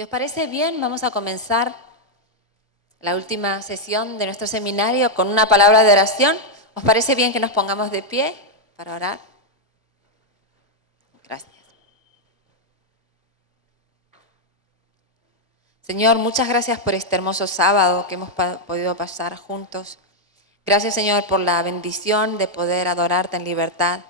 Si os parece bien, vamos a comenzar la última sesión de nuestro seminario con una palabra de oración. ¿Os parece bien que nos pongamos de pie para orar? Gracias. Señor, muchas gracias por este hermoso sábado que hemos podido pasar juntos. Gracias, Señor, por la bendición de poder adorarte en libertad.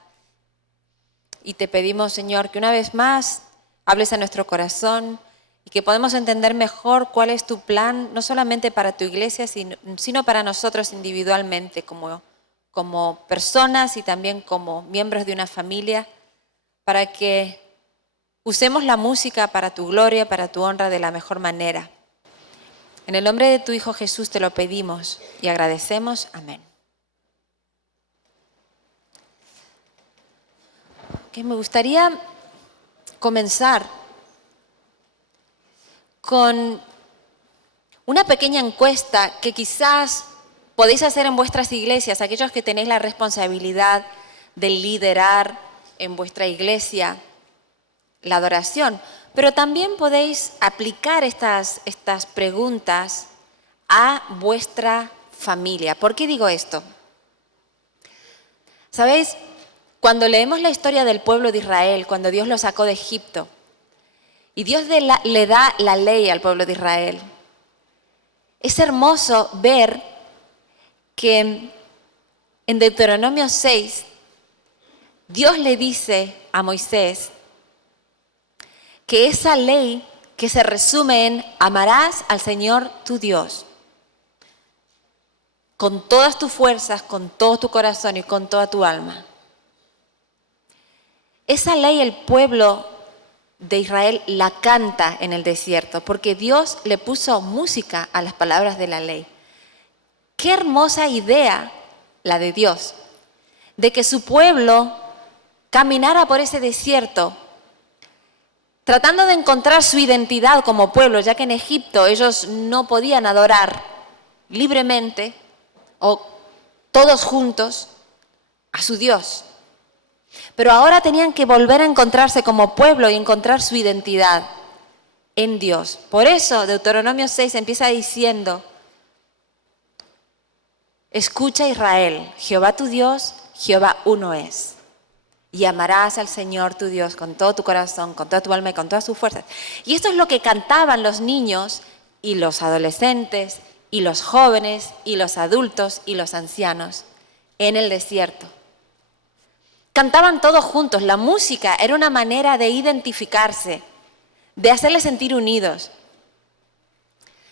Y te pedimos, Señor, que una vez más hables a nuestro corazón y que podamos entender mejor cuál es tu plan, no solamente para tu iglesia, sino para nosotros individualmente, como personas y también como miembros de una familia, para que usemos la música para tu gloria, para tu honra de la mejor manera. En el nombre de tu Hijo Jesús te lo pedimos y agradecemos. Amén. Me gustaría comenzar con una pequeña encuesta que quizás podéis hacer en vuestras iglesias, aquellos que tenéis la responsabilidad de liderar en vuestra iglesia la adoración, pero también podéis aplicar estas preguntas a vuestra familia. ¿Por qué digo esto? ¿Sabéis? Cuando leemos la historia del pueblo de Israel, cuando Dios lo sacó de Egipto, y Dios le da la ley al pueblo de Israel, es hermoso ver que en Deuteronomio 6, Dios le dice a Moisés que esa ley que se resume en amarás al Señor tu Dios con todas tus fuerzas, con todo tu corazón y con toda tu alma. Esa ley el pueblo de Israel la canta en el desierto porque Dios le puso música a las palabras de la ley. Qué hermosa idea la de Dios, de que su pueblo caminara por ese desierto tratando de encontrar su identidad como pueblo, ya que en Egipto ellos no podían adorar libremente o todos juntos a su Dios. Pero ahora tenían que volver a encontrarse como pueblo y encontrar su identidad en Dios. Por eso Deuteronomio 6 empieza diciendo: escucha Israel, Jehová tu Dios, Jehová uno es. Y amarás al Señor tu Dios con todo tu corazón, con toda tu alma y con todas sus fuerzas. Y esto es lo que cantaban los niños y los adolescentes y los jóvenes y los adultos y los ancianos en el desierto. Cantaban todos juntos. La música era una manera de identificarse, de hacerles sentir unidos.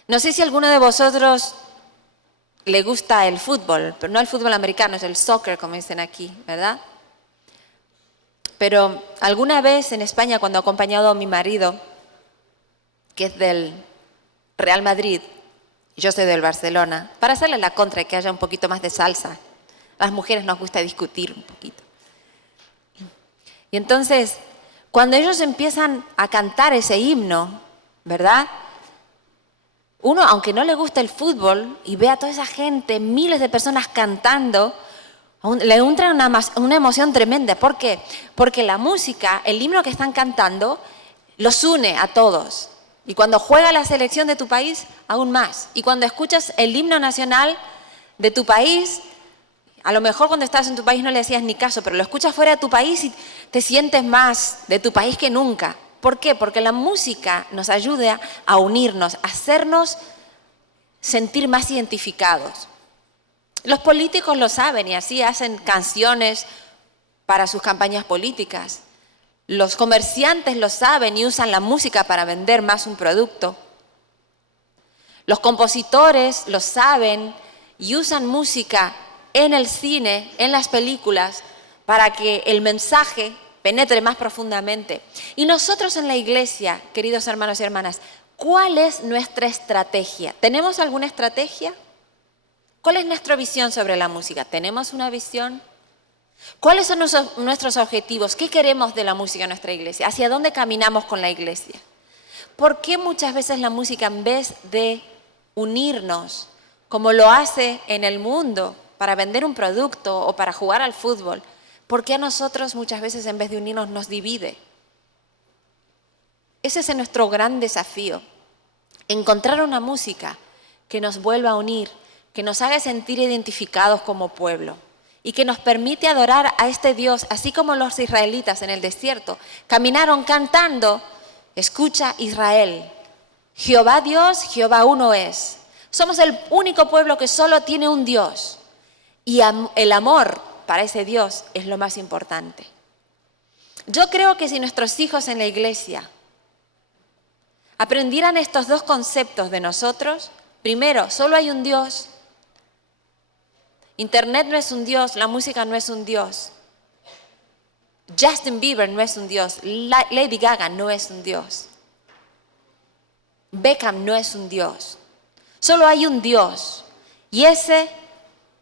No sé si a alguno de vosotros le gusta el fútbol, pero no el fútbol americano, es el soccer, como dicen aquí, ¿verdad? Pero alguna vez en España, cuando he acompañado a mi marido, que es del Real Madrid, y yo soy del Barcelona, para hacerle la contra y que haya un poquito más de salsa. A las mujeres nos gusta discutir un poquito. Y entonces, cuando ellos empiezan a cantar ese himno, ¿verdad? Uno, aunque no le guste el fútbol y ve a toda esa gente, miles de personas cantando, le entra una emoción tremenda. ¿Por qué? Porque la música, el himno que están cantando, los une a todos. Y cuando juega la selección de tu país, aún más. Y cuando escuchas el himno nacional de tu país, a lo mejor cuando estás en tu país no le hacías ni caso, pero lo escuchas fuera de tu país y te sientes más de tu país que nunca. ¿Por qué? Porque la música nos ayuda a unirnos, a hacernos sentir más identificados. Los políticos lo saben y así hacen canciones para sus campañas políticas. Los comerciantes lo saben y usan la música para vender más un producto. Los compositores lo saben y usan música en el cine, en las películas, para que el mensaje penetre más profundamente. Y nosotros en la iglesia, queridos hermanos y hermanas, ¿cuál es nuestra estrategia? ¿Tenemos alguna estrategia? ¿Cuál es nuestra visión sobre la música? ¿Tenemos una visión? ¿Cuáles son nuestros objetivos? ¿Qué queremos de la música en nuestra iglesia? ¿Hacia dónde caminamos con la iglesia? ¿Por qué muchas veces la música, en vez de unirnos, como lo hace en el mundo, para vender un producto o para jugar al fútbol, por qué a nosotros muchas veces, en vez de unirnos, nos divide? Ese es nuestro gran desafío. Encontrar una música que nos vuelva a unir, que nos haga sentir identificados como pueblo y que nos permite adorar a este Dios, así como los israelitas en el desierto caminaron cantando: escucha Israel, Jehová Dios, Jehová uno es. Somos el único pueblo que solo tiene un Dios y el amor para ese Dios es lo más importante. Yo creo que si nuestros hijos en la iglesia aprendieran estos dos conceptos de nosotros, primero, solo hay un Dios. Internet no es un Dios, la música no es un Dios. Justin Bieber no es un Dios, Lady Gaga no es un Dios. Beckham no es un Dios. Solo hay un Dios y ese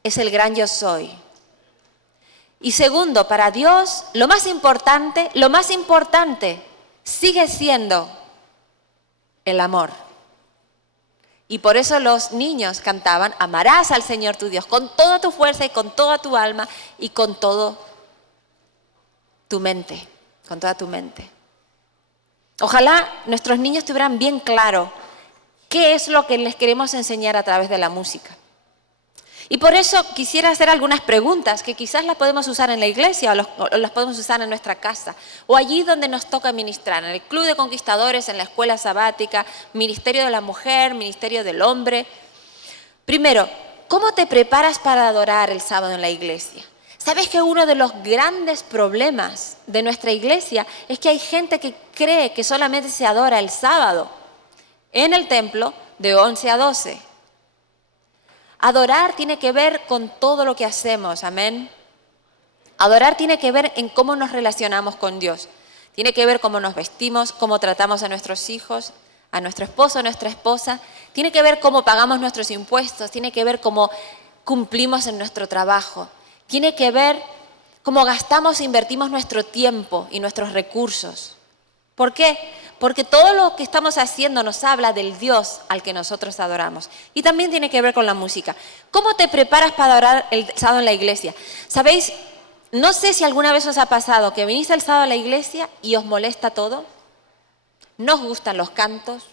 es el gran yo soy. Y segundo, para Dios lo más importante sigue siendo el amor. Y por eso los niños cantaban: amarás al Señor tu Dios con toda tu fuerza y con toda tu alma y con toda tu mente, con toda tu mente. Ojalá nuestros niños tuvieran bien claro qué es lo que les queremos enseñar a través de la música. Y por eso quisiera hacer algunas preguntas que quizás las podemos usar en la iglesia o las podemos usar en nuestra casa o allí donde nos toca ministrar, en el Club de Conquistadores, en la escuela sabática, Ministerio de la Mujer, Ministerio del Hombre. Primero, ¿cómo te preparas para adorar el sábado en la iglesia? ¿Sabes que uno de los grandes problemas de nuestra iglesia es que hay gente que cree que solamente se adora el sábado en el templo de 11 a 12? Adorar tiene que ver con todo lo que hacemos, amén. Adorar tiene que ver en cómo nos relacionamos con Dios. Tiene que ver cómo nos vestimos, cómo tratamos a nuestros hijos, a nuestro esposo, a nuestra esposa. Tiene que ver cómo pagamos nuestros impuestos. Tiene que ver cómo cumplimos en nuestro trabajo. Tiene que ver cómo gastamos e invertimos nuestro tiempo y nuestros recursos. ¿Por qué? Porque todo lo que estamos haciendo nos habla del Dios al que nosotros adoramos. Y también tiene que ver con la música. ¿Cómo te preparas para adorar el sábado en la iglesia? ¿Sabéis? No sé si alguna vez os ha pasado que venís el sábado a la iglesia y os molesta todo. No os gustan los cantos,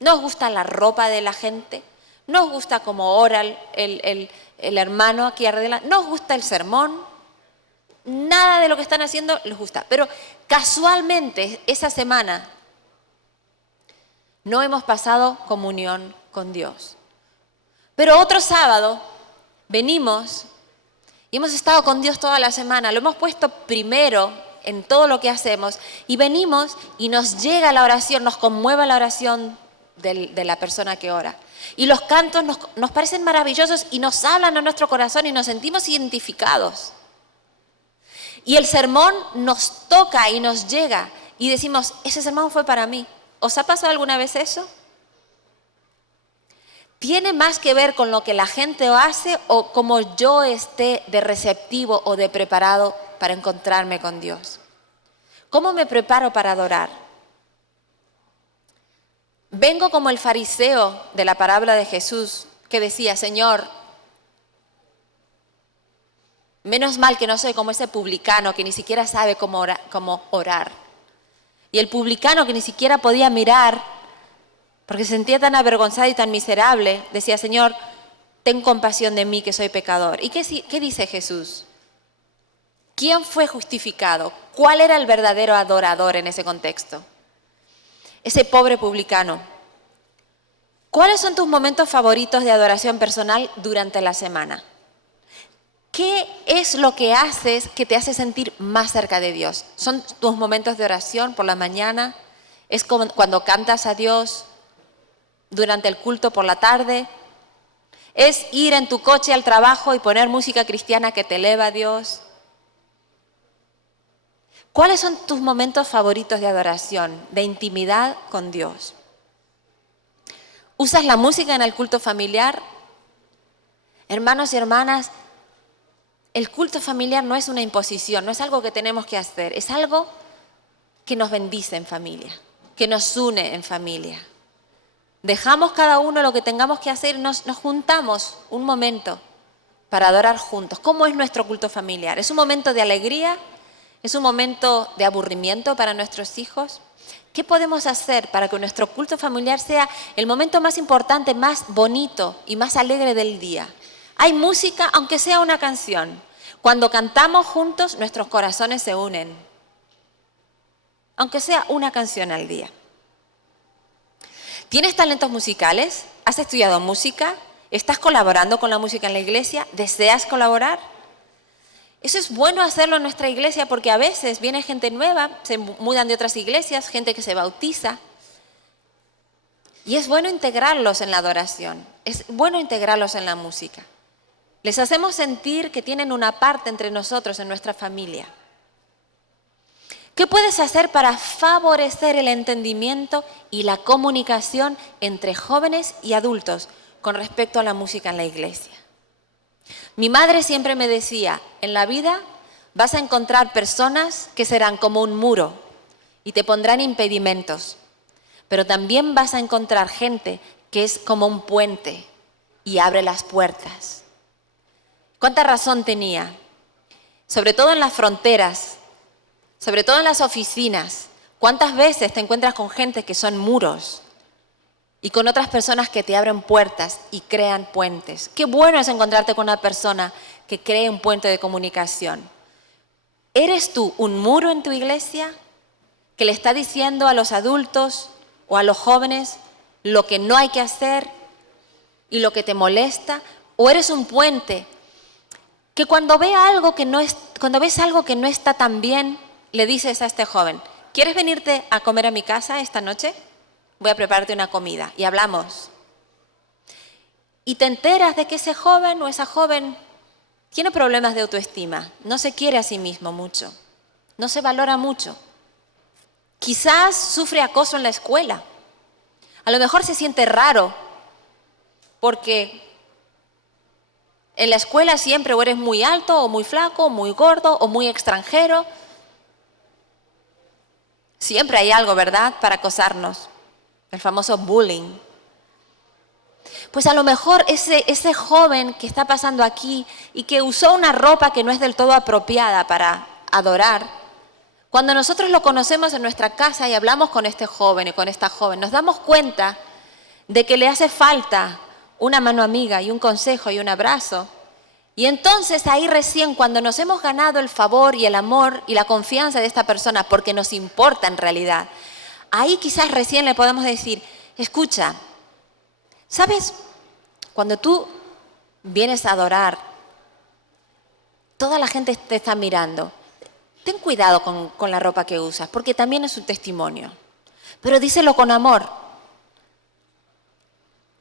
no os gusta la ropa de la gente, no os gusta cómo ora el hermano aquí arriba, no os gusta el sermón. Nada de lo que están haciendo les gusta. Pero casualmente esa semana no hemos pasado comunión con Dios. Pero otro sábado venimos y hemos estado con Dios toda la semana. Lo hemos puesto primero en todo lo que hacemos y venimos y nos llega la oración, nos conmueve la oración de la persona que ora. Y los cantos nos parecen maravillosos y nos hablan a nuestro corazón y nos sentimos identificados. Y el sermón nos toca y nos llega y decimos: ese sermón fue para mí. ¿Os ha pasado alguna vez eso? ¿Tiene más que ver con lo que la gente hace o como yo esté de receptivo o de preparado para encontrarme con Dios? ¿Cómo me preparo para adorar? Vengo como el fariseo de la parábola de Jesús que decía: Señor, menos mal que no soy como ese publicano que ni siquiera sabe cómo orar. Y el publicano que ni siquiera podía mirar porque se sentía tan avergonzado y tan miserable, decía: Señor, ten compasión de mí que soy pecador. ¿Y qué dice Jesús? ¿Quién fue justificado? ¿Cuál era el verdadero adorador en ese contexto? Ese pobre publicano. ¿Cuáles son tus momentos favoritos de adoración personal durante la semana? ¿Qué es lo que haces que te hace sentir más cerca de Dios? ¿Son tus momentos de oración por la mañana? ¿Es como cuando cantas a Dios durante el culto por la tarde? ¿Es ir en tu coche al trabajo y poner música cristiana que te eleva a Dios? ¿Cuáles son tus momentos favoritos de adoración, de intimidad con Dios? ¿Usas la música en el culto familiar? Hermanos y hermanas, el culto familiar no es una imposición, no es algo que tenemos que hacer, es algo que nos bendice en familia, que nos une en familia. Dejamos cada uno lo que tengamos que hacer y nos juntamos un momento para adorar juntos. ¿Cómo es nuestro culto familiar? ¿Es un momento de alegría? ¿Es un momento de aburrimiento para nuestros hijos? ¿Qué podemos hacer para que nuestro culto familiar sea el momento más importante, más bonito y más alegre del día? Hay música, aunque sea una canción. Cuando cantamos juntos, nuestros corazones se unen. Aunque sea una canción al día. ¿Tienes talentos musicales? ¿Has estudiado música? ¿Estás colaborando con la música en la iglesia? ¿Deseas colaborar? Eso es bueno hacerlo en nuestra iglesia porque a veces viene gente nueva, se mudan de otras iglesias, gente que se bautiza. Y es bueno integrarlos en la adoración, es bueno integrarlos en la música. Les hacemos sentir que tienen una parte entre nosotros, en nuestra familia. ¿Qué puedes hacer para favorecer el entendimiento y la comunicación entre jóvenes y adultos con respecto a la música en la iglesia? Mi madre siempre me decía, en la vida vas a encontrar personas que serán como un muro y te pondrán impedimentos, pero también vas a encontrar gente que es como un puente y abre las puertas. ¿Cuánta razón tenía? Sobre todo en las fronteras, sobre todo en las oficinas. ¿Cuántas veces te encuentras con gente que son muros y con otras personas que te abren puertas y crean puentes? Qué bueno es encontrarte con una persona que cree un puente de comunicación. ¿Eres tú un muro en tu iglesia que le está diciendo a los adultos o a los jóvenes lo que no hay que hacer y lo que te molesta? ¿O eres un puente que cuando ves algo que no está tan bien, le dices a este joven, ¿quieres venirte a comer a mi casa esta noche? Voy a prepararte una comida y hablamos. Y te enteras de que ese joven o esa joven tiene problemas de autoestima, no se quiere a sí mismo mucho, no se valora mucho. Quizás sufre acoso en la escuela, a lo mejor se siente raro porque en la escuela siempre o eres muy alto o muy flaco o muy gordo o muy extranjero. Siempre hay algo, ¿verdad?, para acosarnos. El famoso bullying. Pues a lo mejor ese joven que está pasando aquí y que usó una ropa que no es del todo apropiada para adorar, cuando nosotros lo conocemos en nuestra casa y hablamos con este joven y con esta joven, nos damos cuenta de que le hace falta una mano amiga y un consejo y un abrazo. Y entonces ahí recién, cuando nos hemos ganado el favor y el amor y la confianza de esta persona, porque nos importa en realidad, ahí quizás recién le podemos decir, escucha, ¿sabes? Cuando tú vienes a adorar, toda la gente te está mirando. Ten cuidado con la ropa que usas, porque también es un testimonio. Pero díselo con amor.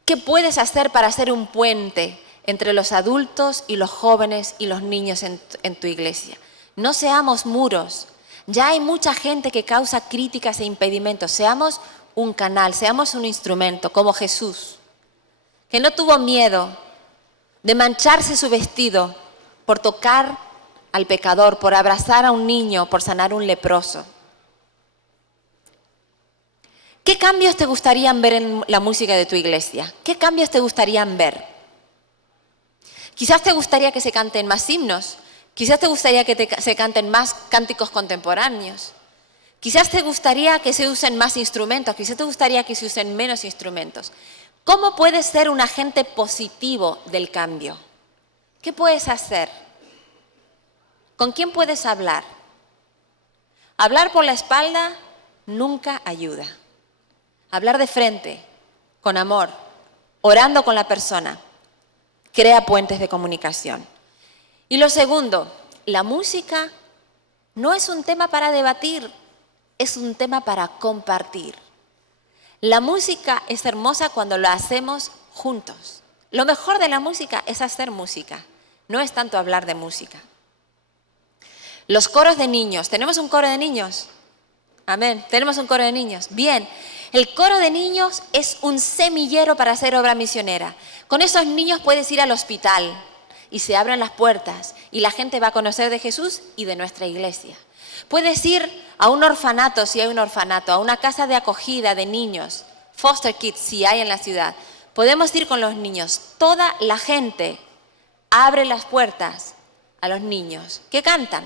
¿Qué puedes hacer para ser un puente entre los adultos y los jóvenes y los niños en tu iglesia? No seamos muros. Ya hay mucha gente que causa críticas e impedimentos. Seamos un canal, seamos un instrumento, como Jesús, que no tuvo miedo de mancharse su vestido por tocar al pecador, por abrazar a un niño, por sanar a un leproso. ¿Qué cambios te gustarían ver en la música de tu iglesia? ¿Qué cambios te gustarían ver? Quizás te gustaría que se canten más himnos. Quizás te gustaría que se canten más cánticos contemporáneos. Quizás te gustaría que se usen más instrumentos. Quizás te gustaría que se usen menos instrumentos. ¿Cómo puedes ser un agente positivo del cambio? ¿Qué puedes hacer? ¿Con quién puedes hablar? Hablar por la espalda nunca ayuda. Hablar de frente, con amor, orando con la persona, crea puentes de comunicación. Y lo segundo, la música no es un tema para debatir, es un tema para compartir. La música es hermosa cuando lo hacemos juntos. Lo mejor de la música es hacer música, no es tanto hablar de música. Los coros de niños, ¿tenemos un coro de niños? Amén, tenemos un coro de niños. Bien, el coro de niños es un semillero para hacer obra misionera. Con esos niños puedes ir al hospital y se abren las puertas y la gente va a conocer de Jesús y de nuestra iglesia. Puedes ir a un orfanato, si hay un orfanato, a una casa de acogida de niños, foster kids, si hay en la ciudad. Podemos ir con los niños. Toda la gente abre las puertas a los niños que cantan.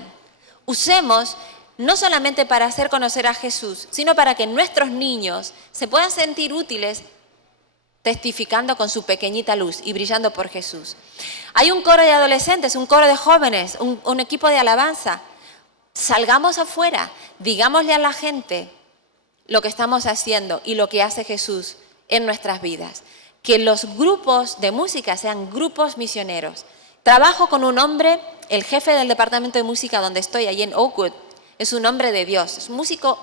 Usemos no solamente para hacer conocer a Jesús, sino para que nuestros niños se puedan sentir útiles testificando con su pequeñita luz y brillando por Jesús. Hay un coro de adolescentes, un coro de jóvenes, un equipo de alabanza. Salgamos afuera, digámosle a la gente lo que estamos haciendo y lo que hace Jesús en nuestras vidas. Que los grupos de música sean grupos misioneros. Trabajo con un hombre, el jefe del departamento de música donde estoy, allí en Oakwood, es un hombre de Dios, es un músico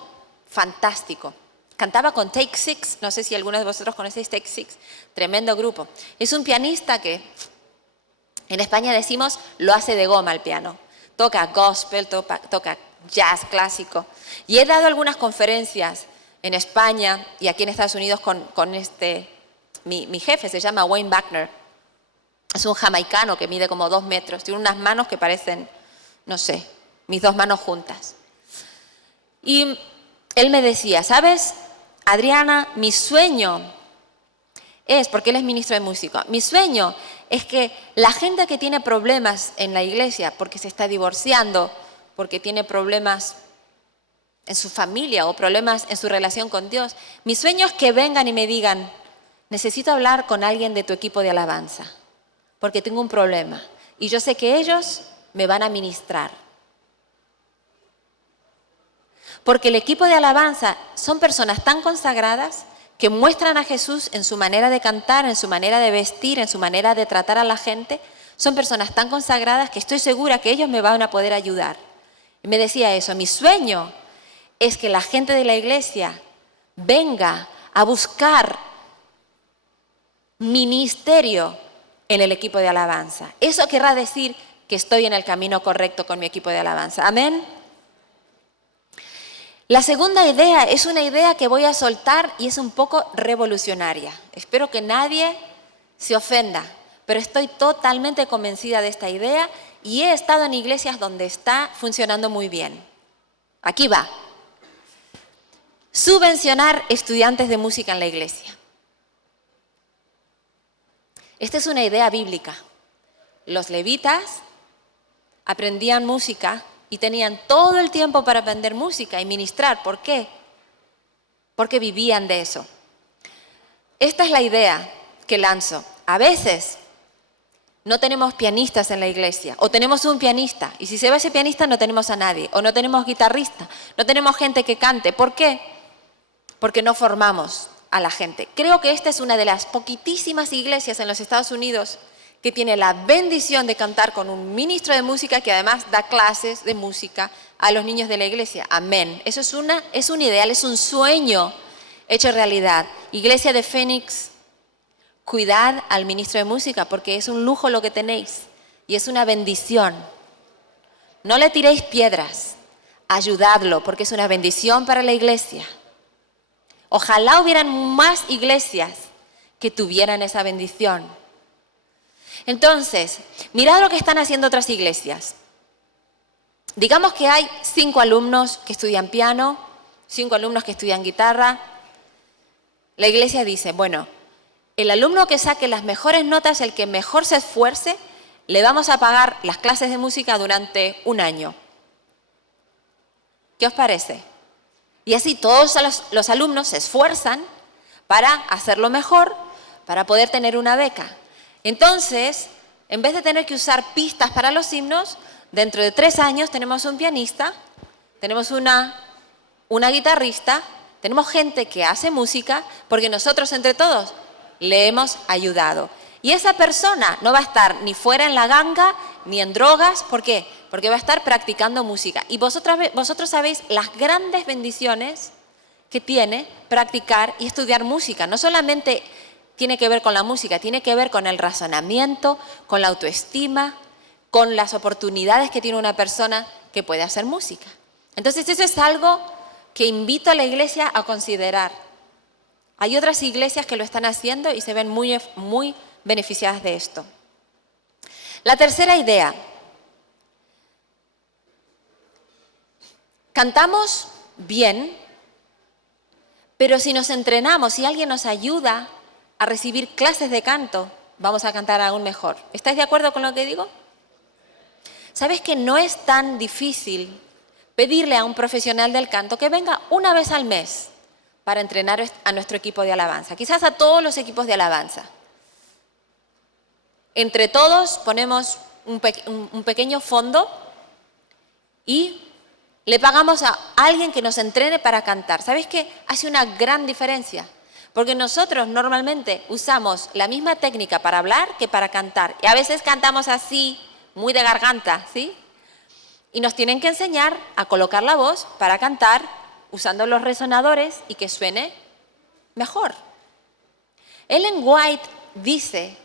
fantástico. Cantaba con Take Six, no sé si algunos de vosotros conocéis Take Six, tremendo grupo. Es un pianista que en España decimos lo hace de goma al piano. Toca gospel, toca jazz clásico. Y he dado algunas conferencias en España y aquí en Estados Unidos con mi jefe, se llama Wayne Buckner. Es un jamaicano que mide como 2 metros, tiene unas manos que parecen, no sé, mis 2 manos juntas. Y él me decía, ¿sabes, Adriana? Mi sueño es, porque él es ministro de música, mi sueño es que la gente que tiene problemas en la iglesia, porque se está divorciando, porque tiene problemas en su familia o problemas en su relación con Dios, mi sueño es que vengan y me digan, necesito hablar con alguien de tu equipo de alabanza, porque tengo un problema y yo sé que ellos me van a ministrar. Porque el equipo de alabanza son personas tan consagradas que muestran a Jesús en su manera de cantar, en su manera de vestir, en su manera de tratar a la gente. Son personas tan consagradas que estoy segura que ellos me van a poder ayudar. Y me decía eso, mi sueño es que la gente de la iglesia venga a buscar ministerio en el equipo de alabanza. Eso querrá decir que estoy en el camino correcto con mi equipo de alabanza. Amén. La segunda idea es una idea que voy a soltar y es un poco revolucionaria. Espero que nadie se ofenda, pero estoy totalmente convencida de esta idea y he estado en iglesias donde está funcionando muy bien. Aquí va. Subvencionar estudiantes de música en la iglesia. Esta es una idea bíblica. Los levitas aprendían música y tenían todo el tiempo para aprender música y ministrar. ¿Por qué? Porque vivían de eso. Esta es la idea que lanzo. A veces no tenemos pianistas en la iglesia, o tenemos un pianista, y si se va ese pianista no tenemos a nadie, o no tenemos guitarrista, no tenemos gente que cante. ¿Por qué? Porque no formamos a la gente. Creo que esta es una de las poquitísimas iglesias en los Estados Unidos que tiene la bendición de cantar con un ministro de música que además da clases de música a los niños de la iglesia. Amén. Eso es un ideal, es un sueño hecho realidad. Iglesia de Phoenix, cuidad al ministro de música porque es un lujo lo que tenéis y es una bendición. No le tiréis piedras, ayudadlo porque es una bendición para la iglesia. Ojalá hubieran más iglesias que tuvieran esa bendición. Entonces, mirad lo que están haciendo otras iglesias. Digamos que hay 5 alumnos que estudian piano, 5 alumnos que estudian guitarra. La iglesia dice, bueno, el alumno que saque las mejores notas, el que mejor se esfuerce, le vamos a pagar las clases de música durante 1 año. ¿Qué os parece? Y así todos los alumnos se esfuerzan para hacerlo mejor, para poder tener una beca. Entonces, en vez de tener que usar pistas para los himnos, dentro de 3 años tenemos un pianista, tenemos una guitarrista, tenemos gente que hace música, porque nosotros entre todos le hemos ayudado. Y esa persona no va a estar ni fuera en la ganga, ni en drogas. ¿Por qué? Porque va a estar practicando música. Y vosotros sabéis las grandes bendiciones que tiene practicar y estudiar música. No solamente tiene que ver con la música, tiene que ver con el razonamiento, con la autoestima, con las oportunidades que tiene una persona que puede hacer música. Entonces eso es algo que invito a la iglesia a considerar. Hay otras iglesias que lo están haciendo y se ven muy, muy beneficiadas de esto. La tercera idea. Cantamos bien, pero si nos entrenamos, si alguien nos ayuda a recibir clases de canto, vamos a cantar aún mejor. ¿Estáis de acuerdo con lo que digo? ¿Sabes que no es tan difícil pedirle a un profesional del canto que venga una vez al mes para entrenar a nuestro equipo de alabanza, quizás a todos los equipos de alabanza. Entre todos ponemos un pequeño fondo y le pagamos a alguien que nos entrene para cantar. ¿Sabéis qué? Hace una gran diferencia. Porque nosotros normalmente usamos la misma técnica para hablar que para cantar. Y a veces cantamos así, muy de garganta, ¿sí? Y nos tienen que enseñar a colocar la voz para cantar usando los resonadores y que suene mejor. Ellen White dice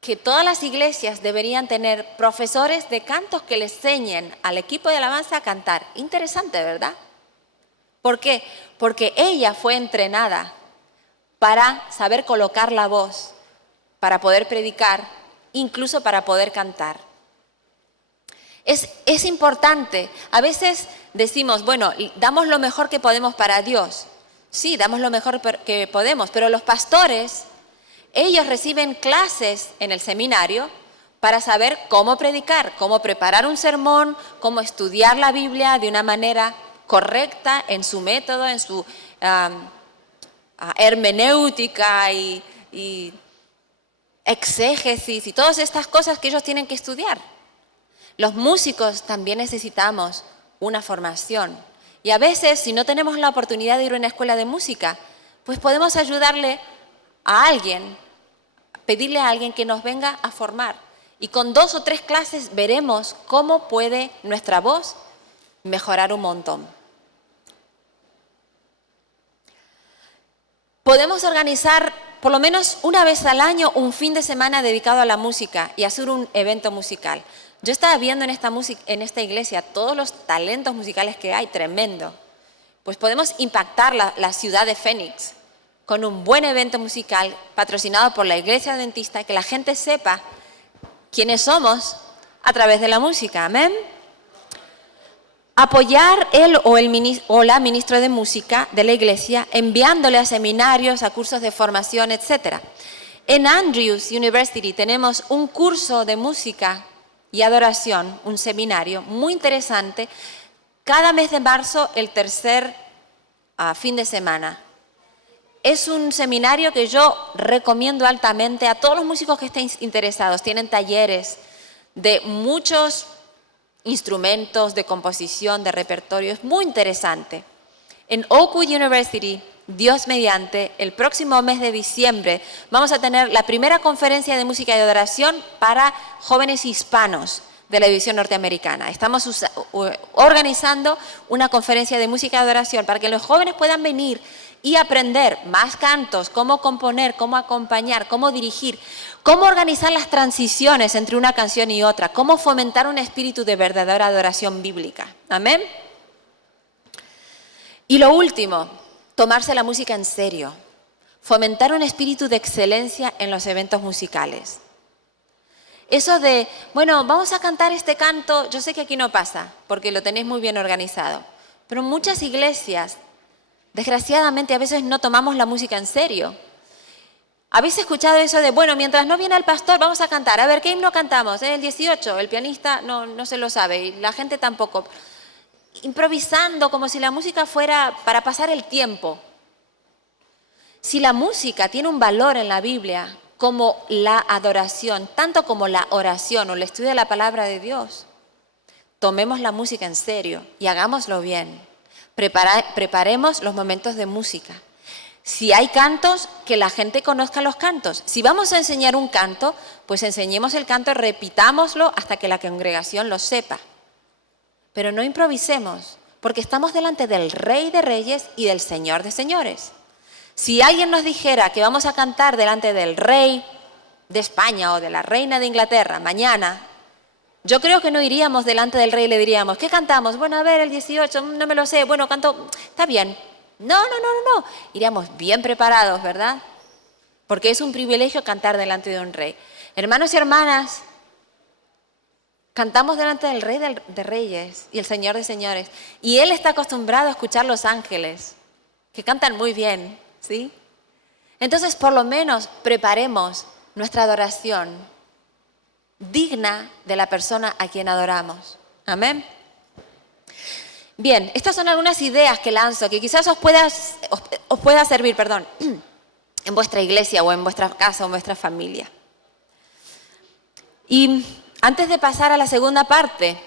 que todas las iglesias deberían tener profesores de cantos que le enseñen al equipo de alabanza a cantar. Interesante, ¿verdad? ¿Por qué? Porque ella fue entrenada para saber colocar la voz, para poder predicar, incluso para poder cantar. Es importante. A veces decimos, bueno, damos lo mejor que podemos para Dios. Sí, damos lo mejor que podemos, pero los pastores, ellos reciben clases en el seminario para saber cómo predicar, cómo preparar un sermón, cómo estudiar la Biblia de una manera correcta en su método, en su hermenéutica y exégesis y todas estas cosas que ellos tienen que estudiar. Los músicos también necesitamos una formación. Y a veces, si no tenemos la oportunidad de ir a una escuela de música, pues podemos ayudarle a alguien, pedirle a alguien que nos venga a formar. Y con 2 o 3 clases veremos cómo puede nuestra voz mejorar un montón. Podemos organizar por lo menos una vez al año un fin de semana dedicado a la música y hacer un evento musical. Yo estaba viendo en esta iglesia todos los talentos musicales que hay, tremendo. Pues podemos impactar la ciudad de Phoenix con un buen evento musical patrocinado por la iglesia adventista y que la gente sepa quiénes somos a través de la música. Amén. Apoyar la ministra de música de la iglesia enviándole a seminarios, a cursos de formación, etc. En Andrews University tenemos un curso de música y adoración, un seminario muy interesante, cada mes de marzo, el tercer fin de semana. Es un seminario que yo recomiendo altamente a todos los músicos que estén interesados. Tienen talleres de muchos instrumentos, de composición, de repertorio. Es muy interesante. En Oakwood University, Dios mediante, el próximo mes de diciembre vamos a tener la primera conferencia de música y adoración para jóvenes hispanos de la división norteamericana. Estamos organizando una conferencia de música y adoración para que los jóvenes puedan venir y aprender más cantos, cómo componer, cómo acompañar, cómo dirigir, cómo organizar las transiciones entre una canción y otra, cómo fomentar un espíritu de verdadera adoración bíblica. Amén. Y lo último, tomarse la música en serio, fomentar un espíritu de excelencia en los eventos musicales. Eso de, bueno, vamos a cantar este canto, yo sé que aquí no pasa, porque lo tenéis muy bien organizado, pero en muchas iglesias, desgraciadamente, a veces no tomamos la música en serio. ¿Habéis escuchado eso de, bueno, mientras no viene el pastor, vamos a cantar? A ver, ¿qué himno cantamos? El 18, el pianista no se lo sabe y la gente tampoco. Improvisando como si la música fuera para pasar el tiempo. Si la música tiene un valor en la Biblia como la adoración, tanto como la oración o el estudio de la palabra de Dios, tomemos la música en serio y hagámoslo bien. Preparemos los momentos de música. Si hay cantos, que la gente conozca los cantos. Si vamos a enseñar un canto, pues enseñemos el canto y repitámoslo hasta que la congregación lo sepa. Pero no improvisemos, porque estamos delante del Rey de Reyes y del Señor de Señores. Si alguien nos dijera que vamos a cantar delante del Rey de España o de la Reina de Inglaterra mañana, yo creo que no iríamos delante del Rey y le diríamos, ¿qué cantamos? Bueno, a ver, el 18, no me lo sé, bueno, canto, está bien. No. Iríamos bien preparados, ¿verdad? Porque es un privilegio cantar delante de un rey. Hermanos y hermanas, cantamos delante del Rey de Reyes y el Señor de Señores. Y Él está acostumbrado a escuchar los ángeles, que cantan muy bien, ¿sí? Entonces, por lo menos, preparemos nuestra adoración digna de la persona a quien adoramos. Amén. Bien, estas son algunas ideas que lanzo, que quizás os pueda servir, en vuestra iglesia o en vuestra casa o en vuestra familia. Y antes de pasar a la segunda parte,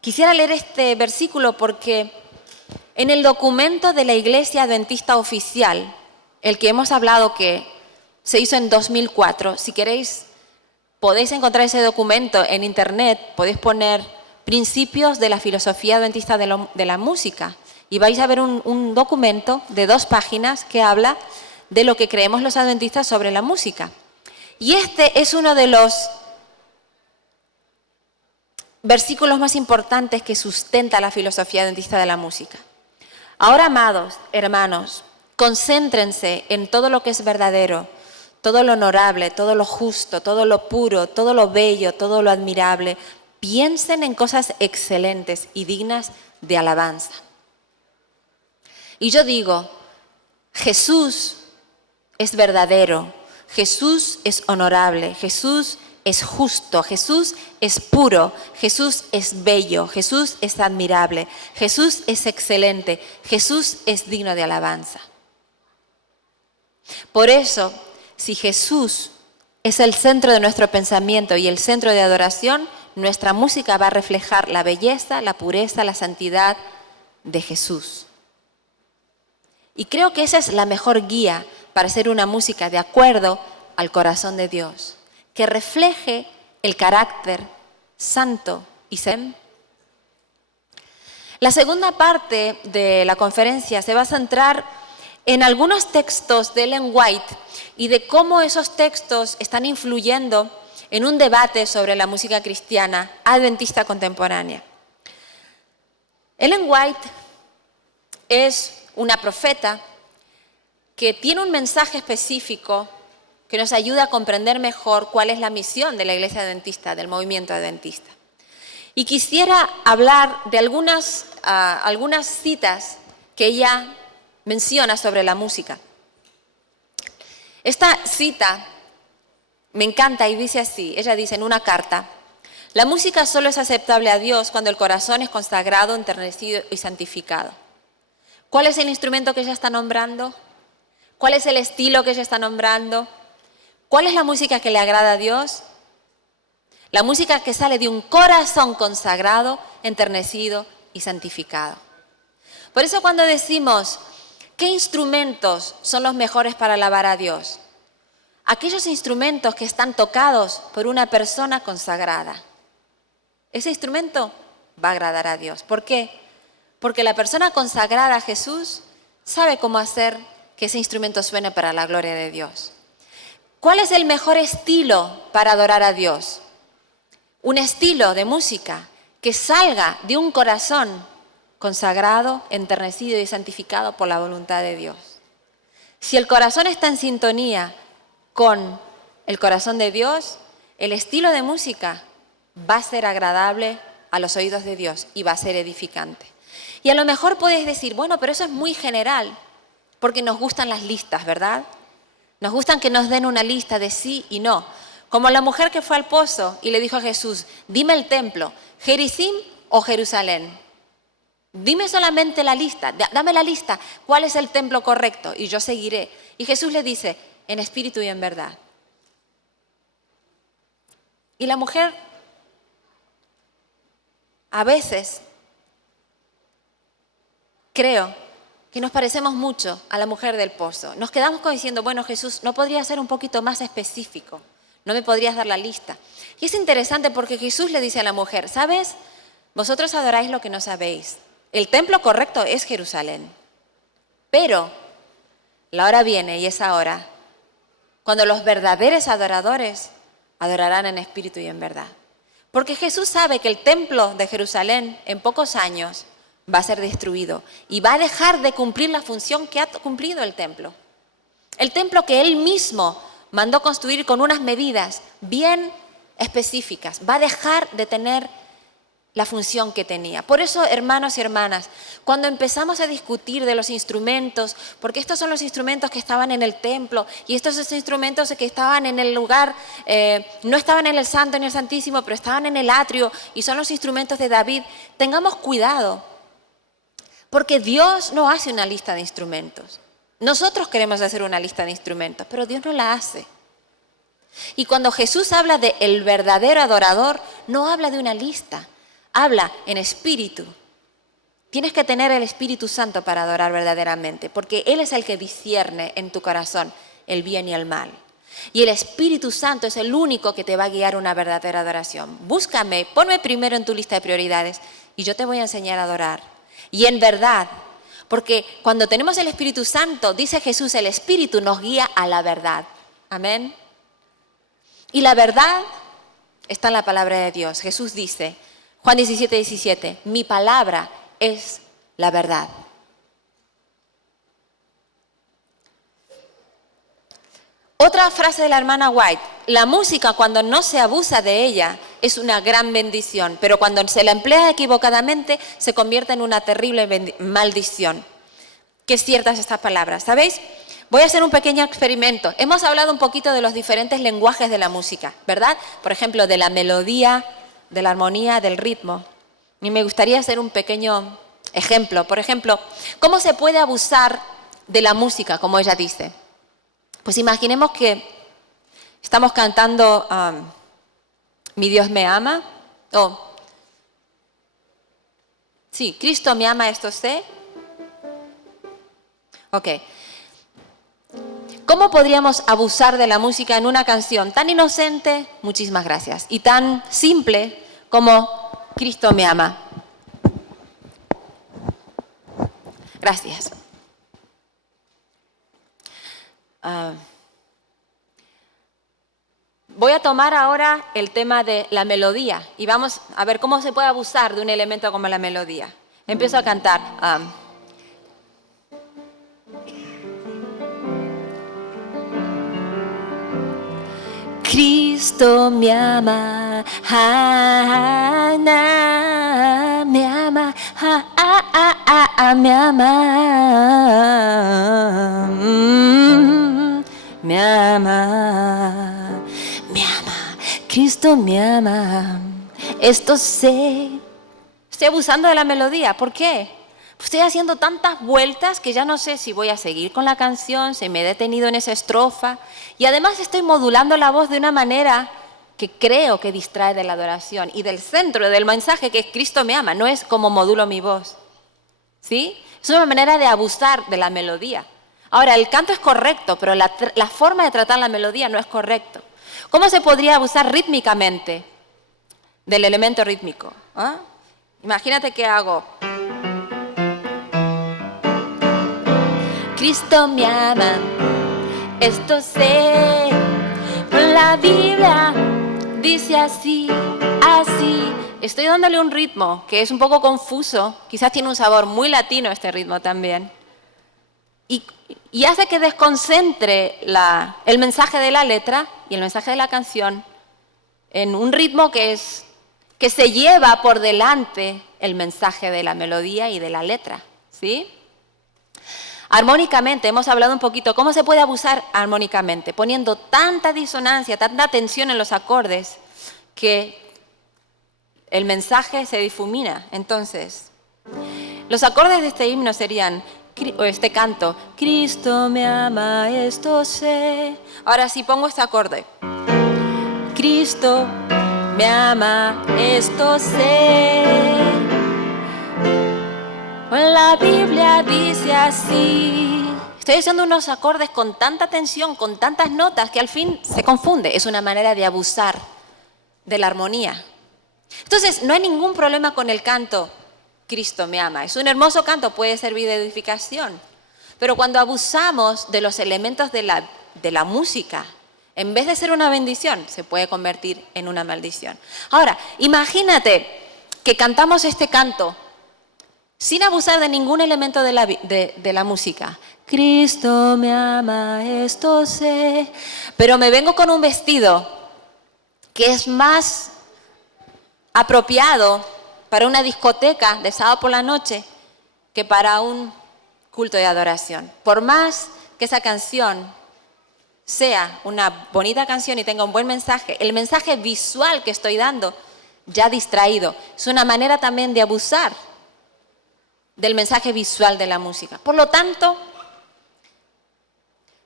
quisiera leer este versículo porque en el documento de la Iglesia Adventista Oficial, el que hemos hablado que se hizo en 2004, si queréis podéis encontrar ese documento en internet, podéis poner Principios de la Filosofía Adventista de la Música y vais a ver un documento de 2 páginas que habla de lo que creemos los adventistas sobre la música. Y este es uno de los versículos más importantes que sustenta la filosofía adventista de la música. Ahora, amados hermanos, concéntrense en todo lo que es verdadero, todo lo honorable, todo lo justo, todo lo puro, todo lo bello, todo lo admirable. Piensen en cosas excelentes y dignas de alabanza. Y yo digo, Jesús es verdadero, Jesús es honorable, Jesús es justo, Jesús es puro, Jesús es bello, Jesús es admirable, Jesús es excelente, Jesús es digno de alabanza. Por eso, si Jesús es el centro de nuestro pensamiento y el centro de adoración, nuestra música va a reflejar la belleza, la pureza, la santidad de Jesús. Y creo que esa es la mejor guía para hacer una música de acuerdo al corazón de Dios, que refleje el carácter santo y zen. La segunda parte de la conferencia se va a centrar en algunos textos de Ellen White y de cómo esos textos están influyendo en un debate sobre la música cristiana adventista contemporánea. Ellen White es una profeta que tiene un mensaje específico que nos ayuda a comprender mejor cuál es la misión de la Iglesia Adventista, del movimiento adventista. Y quisiera hablar de algunas citas que ella menciona sobre la música. Esta cita me encanta y dice así, ella dice en una carta: la música solo es aceptable a Dios cuando el corazón es consagrado, enternecido y santificado. ¿Cuál es el instrumento que ella está nombrando? ¿Cuál es el estilo que ella está nombrando? ¿Cuál es la música que le agrada a Dios? La música que sale de un corazón consagrado, enternecido y santificado. Por eso cuando decimos, ¿qué instrumentos son los mejores para alabar a Dios? Aquellos instrumentos que están tocados por una persona consagrada. Ese instrumento va a agradar a Dios. ¿Por qué? Porque la persona consagrada a Jesús sabe cómo hacer que ese instrumento suene para la gloria de Dios. ¿Cuál es el mejor estilo para adorar a Dios? Un estilo de música que salga de un corazón consagrado, enternecido y santificado por la voluntad de Dios. Si el corazón está en sintonía con el corazón de Dios, el estilo de música va a ser agradable a los oídos de Dios y va a ser edificante. Y a lo mejor podéis decir, bueno, pero eso es muy general, porque nos gustan las listas, ¿verdad? Nos gustan que nos den una lista de sí y no. Como la mujer que fue al pozo y le dijo a Jesús, dime el templo, Gerizim o Jerusalén. Dime solamente la lista, dame la lista, ¿cuál es el templo correcto? Y yo seguiré. Y Jesús le dice, en espíritu y en verdad. Y la mujer, a veces, creo que nos parecemos mucho a la mujer del pozo. Nos quedamos como diciendo, bueno, Jesús, ¿no podrías ser un poquito más específico? ¿No me podrías dar la lista? Y es interesante porque Jesús le dice a la mujer, ¿sabes? Vosotros adoráis lo que no sabéis. El templo correcto es Jerusalén. Pero la hora viene y es ahora cuando los verdaderos adoradores adorarán en espíritu y en verdad. Porque Jesús sabe que el templo de Jerusalén en pocos años va a ser destruido y va a dejar de cumplir la función que ha cumplido el templo. El templo que Él mismo mandó construir con unas medidas bien específicas, va a dejar de tener la función que tenía. Por eso, hermanos y hermanas, cuando empezamos a discutir de los instrumentos, porque estos son los instrumentos que estaban en el templo y estos son los instrumentos que estaban en el lugar, no estaban en el santo ni el santísimo, pero estaban en el atrio y son los instrumentos de David, tengamos cuidado, Porque Dios no hace una lista de instrumentos. Nosotros queremos hacer una lista de instrumentos, pero Dios no la hace. Y cuando Jesús habla de el verdadero adorador, no habla de una lista, habla en espíritu. Tienes que tener el Espíritu Santo para adorar verdaderamente, porque Él es el que discierne en tu corazón el bien y el mal. Y el Espíritu Santo es el único que te va a guiar una verdadera adoración. Búscame, ponme primero en tu lista de prioridades y yo te voy a enseñar a adorar. Y en verdad, porque cuando tenemos el Espíritu Santo, dice Jesús, el Espíritu nos guía a la verdad. Amén. Y la verdad está en la palabra de Dios. Jesús dice, Juan 17:17, mi palabra es la verdad. Otra frase de la hermana White, la música cuando no se abusa de ella es una gran bendición, pero cuando se la emplea equivocadamente se convierte en una terrible maldición. Qué ciertas estas palabras, ¿sabéis? Voy a hacer un pequeño experimento. Hemos hablado un poquito de los diferentes lenguajes de la música, ¿verdad? Por ejemplo, de la melodía, de la armonía, del ritmo. Y me gustaría hacer un pequeño ejemplo. Por ejemplo, ¿cómo se puede abusar de la música, como ella dice? Pues imaginemos que estamos cantando Mi Dios me ama. Sí, Cristo me ama, esto sé. Ok. ¿Cómo podríamos abusar de la música en una canción tan inocente, muchísimas gracias, y tan simple como Cristo me ama? Gracias. Voy a tomar ahora el tema de la melodía y vamos a ver cómo se puede abusar de un elemento como la melodía. Empiezo a cantar. Cristo me ama, me ama, me ama, me ama, Cristo me ama, esto sé. Estoy abusando de la melodía, ¿por qué? Estoy haciendo tantas vueltas que ya no sé si voy a seguir con la canción, si me he detenido en esa estrofa. Y además estoy modulando la voz de una manera que creo que distrae de la adoración y del centro del mensaje, que es Cristo me ama. No es como modulo mi voz. ¿Sí? Es una manera de abusar de la melodía. Ahora, el canto es correcto, pero la forma de tratar la melodía no es correcto. ¿Cómo se podría abusar rítmicamente del elemento rítmico? ¿Ah? Imagínate que hago... Cristo me ama, esto sé, la Biblia dice así, así. Estoy dándole un ritmo que es un poco confuso, quizás tiene un sabor muy latino este ritmo también. Y hace que desconcentre el mensaje de la letra y el mensaje de la canción en un ritmo que se lleva por delante el mensaje de la melodía y de la letra, ¿sí? Armónicamente, hemos hablado un poquito, ¿cómo se puede abusar armónicamente? Poniendo tanta disonancia, tanta tensión en los acordes, que el mensaje se difumina. Entonces, los acordes de este himno serían, o este canto, Cristo me ama, esto sé. Ahora sí, pongo este acorde. Cristo me ama, esto sé. La Biblia dice así. Estoy haciendo unos acordes con tanta tensión, con tantas notas, que al fin se confunde. Es una manera de abusar de la armonía. Entonces, no hay ningún problema con el canto, Cristo me ama. Es un hermoso canto, puede servir de edificación. Pero cuando abusamos de los elementos de la música, en vez de ser una bendición, se puede convertir en una maldición. Ahora, imagínate que cantamos este canto sin abusar de ningún elemento de la música. Cristo me ama, esto sé. Pero me vengo con un vestido que es más apropiado para una discoteca de sábado por la noche que para un culto de adoración. Por más que esa canción sea una bonita canción y tenga un buen mensaje, el mensaje visual que estoy dando ya distraído. Es una manera también de abusar del mensaje visual de la música. Por lo tanto,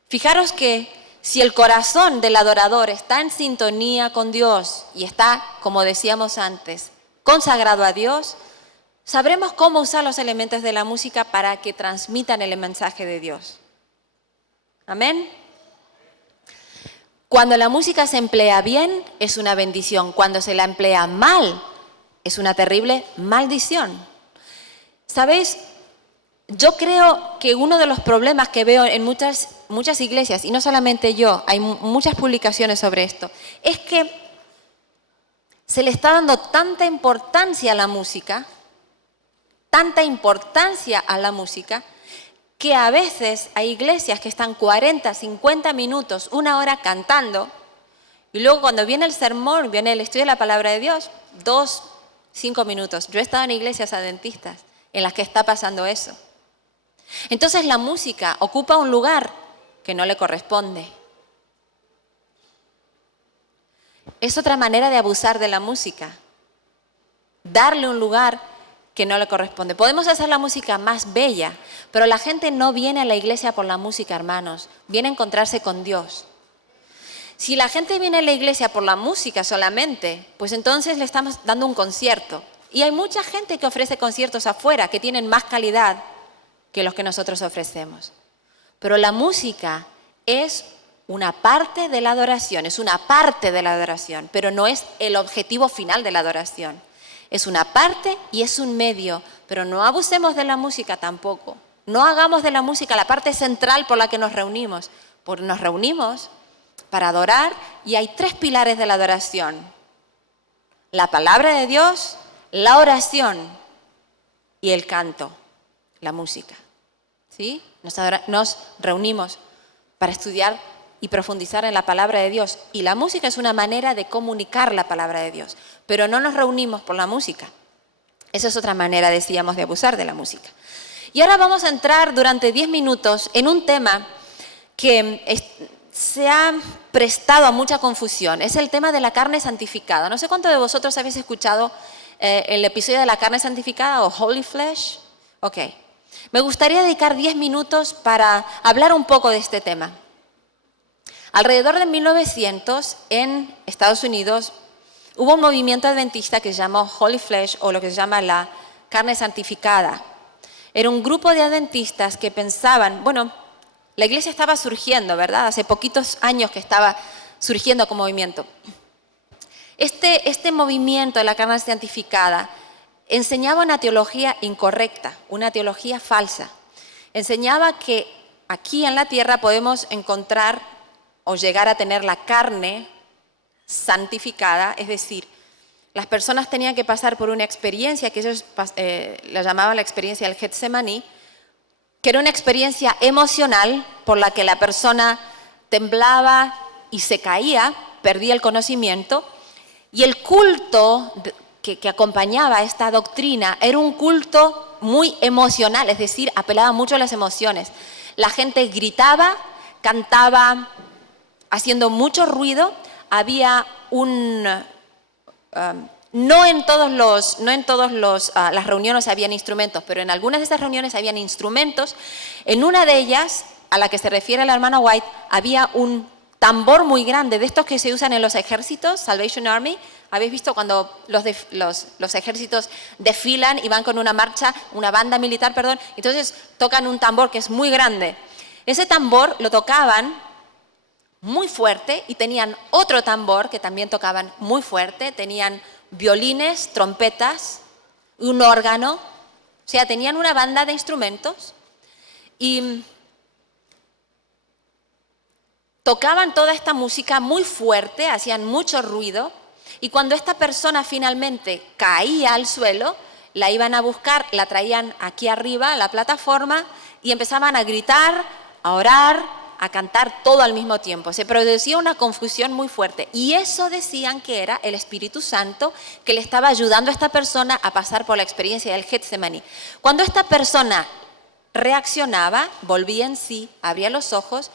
fijaros que si el corazón del adorador está en sintonía con Dios y está, como decíamos antes, consagrado a Dios, sabremos cómo usar los elementos de la música para que transmitan el mensaje de Dios. Amén. Cuando la música se emplea bien, es una bendición. Cuando se la emplea mal, es una terrible maldición. ¿Sabéis? Yo creo que uno de los problemas que veo en muchas iglesias, y no solamente yo, hay muchas publicaciones sobre esto, es que se le está dando tanta importancia a la música, que a veces hay iglesias que están 40, 50 minutos, 1 hora cantando, y luego cuando viene el sermón, viene el estudio de la palabra de Dios, 2, 5 minutos. Yo he estado en iglesias adventistas en las que está pasando eso. Entonces la música ocupa un lugar que no le corresponde. Es otra manera de abusar de la música, darle un lugar que no le corresponde. Podemos hacer la música más bella, pero la gente no viene a la iglesia por la música, hermanos, viene a encontrarse con Dios. Si la gente viene a la iglesia por la música solamente, pues entonces le estamos dando un concierto. Y hay mucha gente que ofrece conciertos afuera que tienen más calidad que los que nosotros ofrecemos. Pero la música es una parte de la adoración, pero no es el objetivo final de la adoración. Es una parte y es un medio, pero no abusemos de la música tampoco. No hagamos de la música la parte central por la que nos reunimos, porque nos reunimos para adorar y hay 3 pilares de la adoración: la palabra de Dios, la oración y el canto, la música. ¿Sí? Nos reunimos para estudiar y profundizar en la palabra de Dios. Y la música es una manera de comunicar la palabra de Dios. Pero no nos reunimos por la música. Esa es otra manera, decíamos, de abusar de la música. Y ahora vamos a entrar durante 10 minutos en un tema que se ha prestado a mucha confusión. Es el tema de la carne santificada. No sé cuántos de vosotros habéis escuchado el episodio de la carne santificada o Holy Flesh. Ok. Me gustaría dedicar 10 minutos para hablar un poco de este tema. Alrededor de 1900, en Estados Unidos, hubo un movimiento adventista que se llamó Holy Flesh, o lo que se llama la carne santificada. Era un grupo de adventistas que pensaban, bueno, la iglesia estaba surgiendo, ¿verdad? Hace poquitos años que estaba surgiendo como movimiento. Este movimiento de la carne santificada enseñaba una teología incorrecta, una teología falsa. Enseñaba que aquí en la tierra podemos encontrar o llegar a tener la carne santificada, es decir, las personas tenían que pasar por una experiencia que ellos la llamaban la experiencia del Getsemaní, que era una experiencia emocional por la que la persona temblaba y se caía, perdía el conocimiento, y el culto que acompañaba esta doctrina era un culto muy emocional, es decir, apelaba mucho a las emociones. La gente gritaba, cantaba, haciendo mucho ruido. Había no en todas las reuniones habían instrumentos, pero en algunas de esas reuniones habían instrumentos. En una de ellas, a la que se refiere la hermana White, había un tambor muy grande, de estos que se usan en los ejércitos, Salvation Army. ¿Habéis visto cuando los ejércitos desfilan y van con una marcha, una banda militar, perdón? Entonces tocan un tambor que es muy grande. Ese tambor lo tocaban muy fuerte y tenían otro tambor que también tocaban muy fuerte. Tenían violines, trompetas, un órgano. O sea, tenían una banda de instrumentos y tocaban toda esta música muy fuerte, hacían mucho ruido. Y cuando esta persona finalmente caía al suelo, la iban a buscar, la traían aquí arriba a la plataforma y empezaban a gritar, a orar, a cantar todo al mismo tiempo. Se producía una confusión muy fuerte y eso decían que era el Espíritu Santo que le estaba ayudando a esta persona a pasar por la experiencia del Getsemaní. Cuando esta persona reaccionaba, volvía en sí, abría los ojos,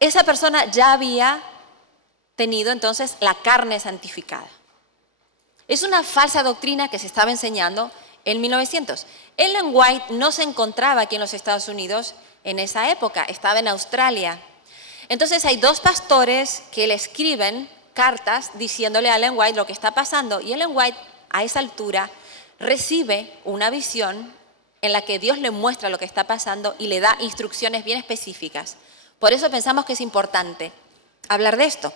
esa persona ya había tenido entonces la carne santificada. Es una falsa doctrina que se estaba enseñando en 1900. Ellen White no se encontraba aquí en los Estados Unidos en esa época, estaba en Australia. Entonces hay dos pastores que le escriben cartas diciéndole a Ellen White lo que está pasando, y Ellen White a esa altura recibe una visión en la que Dios le muestra lo que está pasando y le da instrucciones bien específicas. Por eso pensamos que es importante hablar de esto.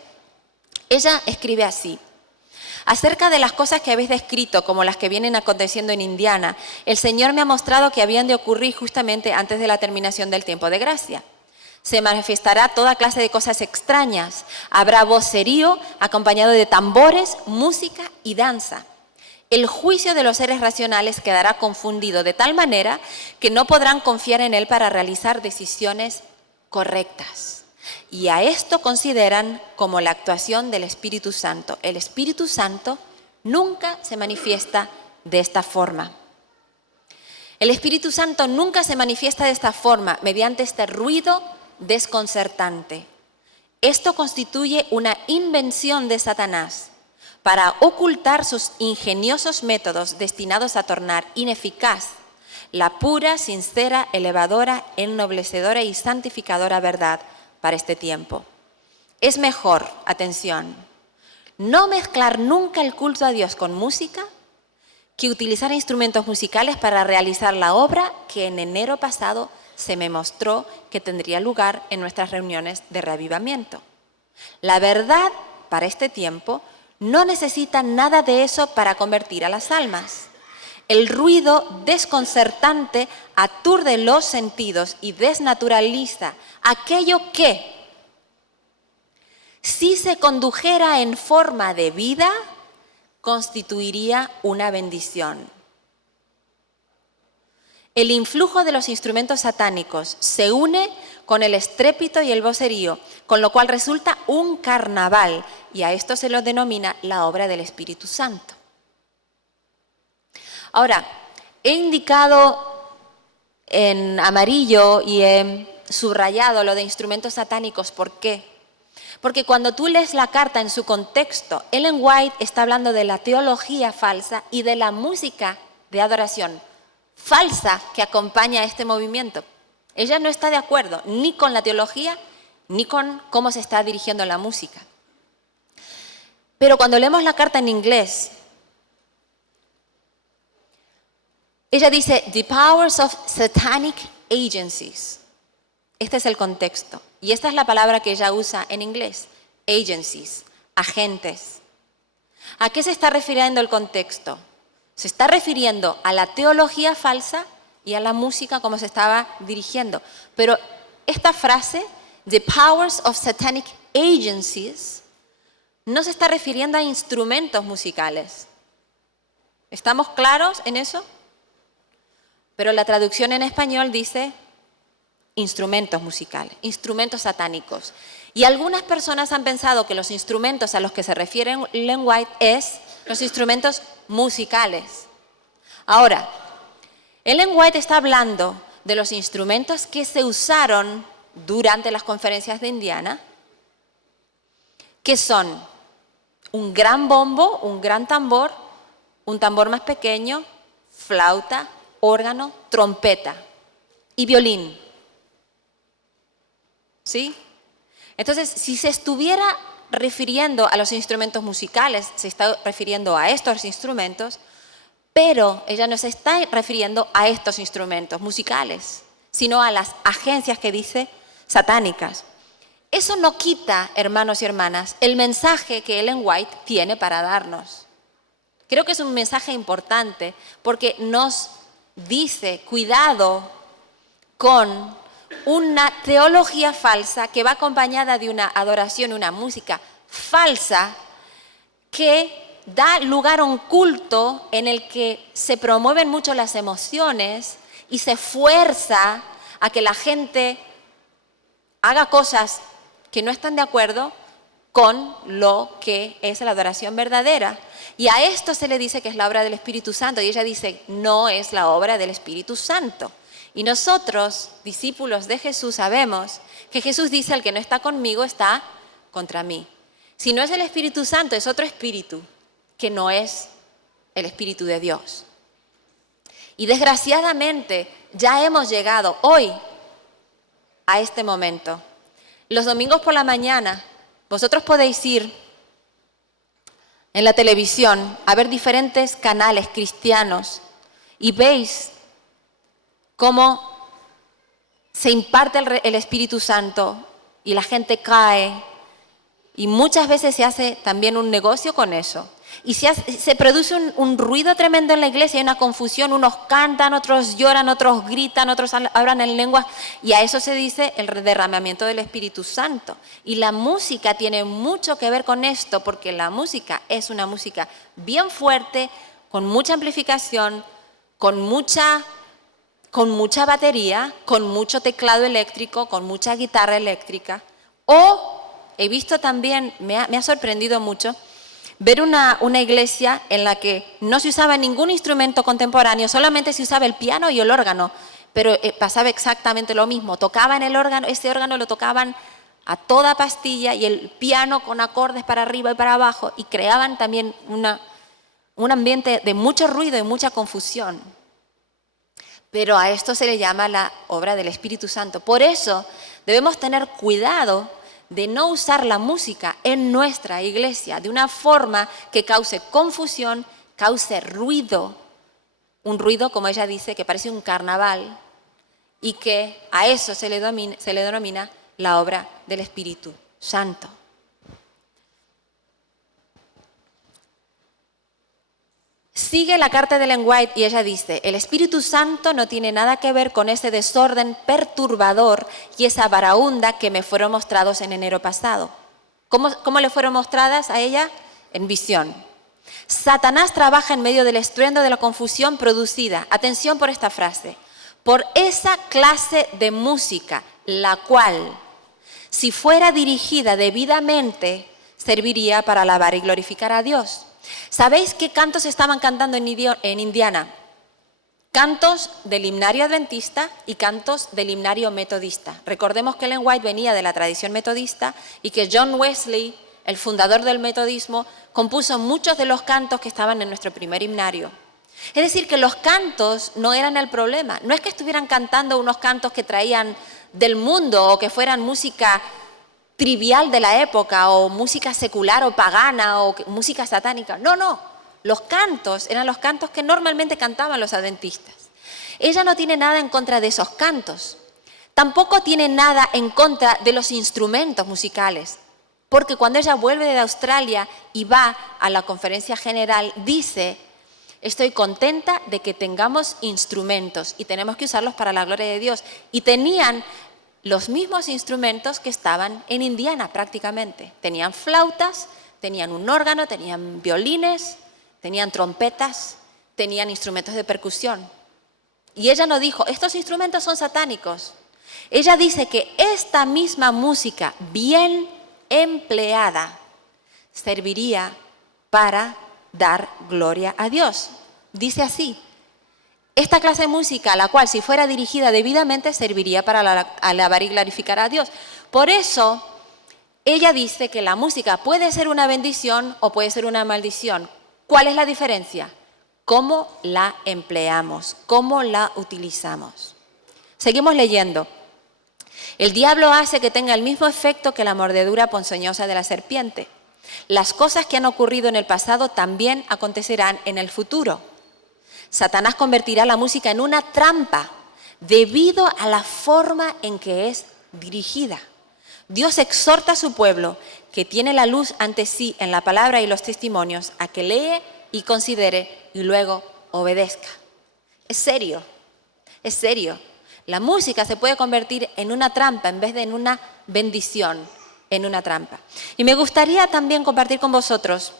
Ella escribe así: acerca de las cosas que habéis descrito, como las que vienen aconteciendo en Indiana, el Señor me ha mostrado que habían de ocurrir justamente antes de la terminación del tiempo de gracia. Se manifestará toda clase de cosas extrañas. Habrá vocerío acompañado de tambores, música y danza. El juicio de los seres racionales quedará confundido de tal manera que no podrán confiar en él para realizar decisiones correctas. Y a esto consideran como la actuación del Espíritu Santo. El Espíritu Santo nunca se manifiesta de esta forma. El Espíritu Santo nunca se manifiesta de esta forma, mediante este ruido desconcertante. Esto constituye una invención de Satanás para ocultar sus ingeniosos métodos destinados a tornar ineficaz la pura, sincera, elevadora, ennoblecedora y santificadora verdad para este tiempo. Es mejor, atención, no mezclar nunca el culto a Dios con música que utilizar instrumentos musicales para realizar la obra que en enero pasado se me mostró que tendría lugar en nuestras reuniones de reavivamiento. La verdad para este tiempo no necesita nada de eso para convertir a las almas. El ruido desconcertante aturde los sentidos y desnaturaliza aquello que, si se condujera en forma de vida, constituiría una bendición. El influjo de los instrumentos satánicos se une con el estrépito y el vocerío, con lo cual resulta un carnaval, y a esto se lo denomina la obra del Espíritu Santo. Ahora, he indicado en amarillo y he subrayado lo de instrumentos satánicos. ¿Por qué? Porque cuando tú lees la carta en su contexto, Ellen White está hablando de la teología falsa y de la música de adoración falsa que acompaña a este movimiento. Ella no está de acuerdo ni con la teología ni con cómo se está dirigiendo la música. Pero cuando leemos la carta en inglés, ella dice, the powers of satanic agencies. Este es el contexto. Y esta es la palabra que ella usa en inglés, agencies, agentes. ¿A qué se está refiriendo el contexto? Se está refiriendo a la teología falsa y a la música como se estaba dirigiendo. Pero esta frase, the powers of satanic agencies, no se está refiriendo a instrumentos musicales. ¿Estamos claros en eso? Pero la traducción en español dice instrumentos musicales, instrumentos satánicos. Y algunas personas han pensado que los instrumentos a los que se refiere Ellen White es los instrumentos musicales. Ahora, Ellen White está hablando de los instrumentos que se usaron durante las conferencias de Indiana, que son un gran bombo, un gran tambor, un tambor más pequeño, flauta, órgano, trompeta y violín. ¿Sí? Entonces, si se estuviera refiriendo a los instrumentos musicales, se está refiriendo a estos instrumentos, pero ella no se está refiriendo a estos instrumentos musicales, sino a las agencias que dice satánicas. Eso no quita, hermanos y hermanas, el mensaje que Ellen White tiene para darnos. Creo que es un mensaje importante porque nos dice, cuidado con una teología falsa que va acompañada de una adoración, una música falsa que da lugar a un culto en el que se promueven mucho las emociones y se fuerza a que la gente haga cosas que no están de acuerdo con lo que es la adoración verdadera. Y a esto se le dice que es la obra del Espíritu Santo. Y ella dice, no es la obra del Espíritu Santo. Y nosotros, discípulos de Jesús, sabemos que Jesús dice, el que no está conmigo está contra mí. Si no es el Espíritu Santo, es otro espíritu, que no es el Espíritu de Dios. Y desgraciadamente ya hemos llegado hoy a este momento. Los domingos por la mañana, vosotros podéis ir en la televisión a ver diferentes canales cristianos y veis cómo se imparte el Espíritu Santo y la gente cae. Y muchas veces se hace también un negocio con eso. Y se produce un ruido tremendo en la iglesia, hay una confusión, unos cantan, otros lloran, otros gritan, otros hablan en lenguas, y a eso se dice el derramamiento del Espíritu Santo. Y la música tiene mucho que ver con esto, porque la música es una música bien fuerte, con mucha amplificación, con mucha batería, con mucho teclado eléctrico, con mucha guitarra eléctrica. O he visto también, me ha sorprendido mucho, ver una iglesia en la que no se usaba ningún instrumento contemporáneo, solamente se usaba el piano y el órgano, pero pasaba exactamente lo mismo. Tocaban el órgano, ese órgano lo tocaban a toda pastilla y el piano con acordes para arriba y para abajo, y creaban también un ambiente de mucho ruido y mucha confusión. Pero a esto se le llama la obra del Espíritu Santo. Por eso debemos tener cuidado de no usar la música en nuestra iglesia de una forma que cause confusión, cause ruido. Un ruido, como ella dice, que parece un carnaval, y que a eso se le denomina la obra del Espíritu Santo. Sigue la carta de Ellen White y ella dice: el Espíritu Santo no tiene nada que ver con ese desorden perturbador y esa varaunda que me fueron mostrados en enero pasado. ¿Cómo le fueron mostradas a ella? En visión. Satanás trabaja en medio del estruendo de la confusión producida, atención por esta frase, por esa clase de música, la cual, si fuera dirigida debidamente, serviría para alabar y glorificar a Dios. ¿Sabéis qué cantos estaban cantando en Indiana? Cantos del himnario adventista y cantos del himnario metodista. Recordemos que Ellen White venía de la tradición metodista y que John Wesley, el fundador del metodismo, compuso muchos de los cantos que estaban en nuestro primer himnario. Es decir, que los cantos no eran el problema. No es que estuvieran cantando unos cantos que traían del mundo o que fueran música trivial de la época, o música secular o pagana, o música satánica. No. Los cantos eran los cantos que normalmente cantaban los adventistas. Ella no tiene nada en contra de esos cantos. Tampoco tiene nada en contra de los instrumentos musicales. Porque cuando ella vuelve de Australia y va a la conferencia general, dice: estoy contenta de que tengamos instrumentos y tenemos que usarlos para la gloria de Dios. Y tenían los mismos instrumentos que estaban en Indiana prácticamente. Tenían flautas, tenían un órgano, tenían violines, tenían trompetas, tenían instrumentos de percusión. Y ella no dijo: estos instrumentos son satánicos. Ella dice que esta misma música bien empleada serviría para dar gloria a Dios. Dice así: esta clase de música, la cual si fuera dirigida debidamente serviría para alabar y glorificar a Dios. Por eso, ella dice que la música puede ser una bendición o puede ser una maldición. ¿Cuál es la diferencia? ¿Cómo la empleamos? ¿Cómo la utilizamos? Seguimos leyendo. El diablo hace que tenga el mismo efecto que la mordedura ponzoñosa de la serpiente. Las cosas que han ocurrido en el pasado también acontecerán en el futuro. Satanás convertirá la música en una trampa debido a la forma en que es dirigida. Dios exhorta a su pueblo, que tiene la luz ante sí en la palabra y los testimonios, a que lee y considere y luego obedezca. Es serio, es serio. La música se puede convertir en una trampa en vez de en una bendición, en una trampa. Y me gustaría también compartir con vosotros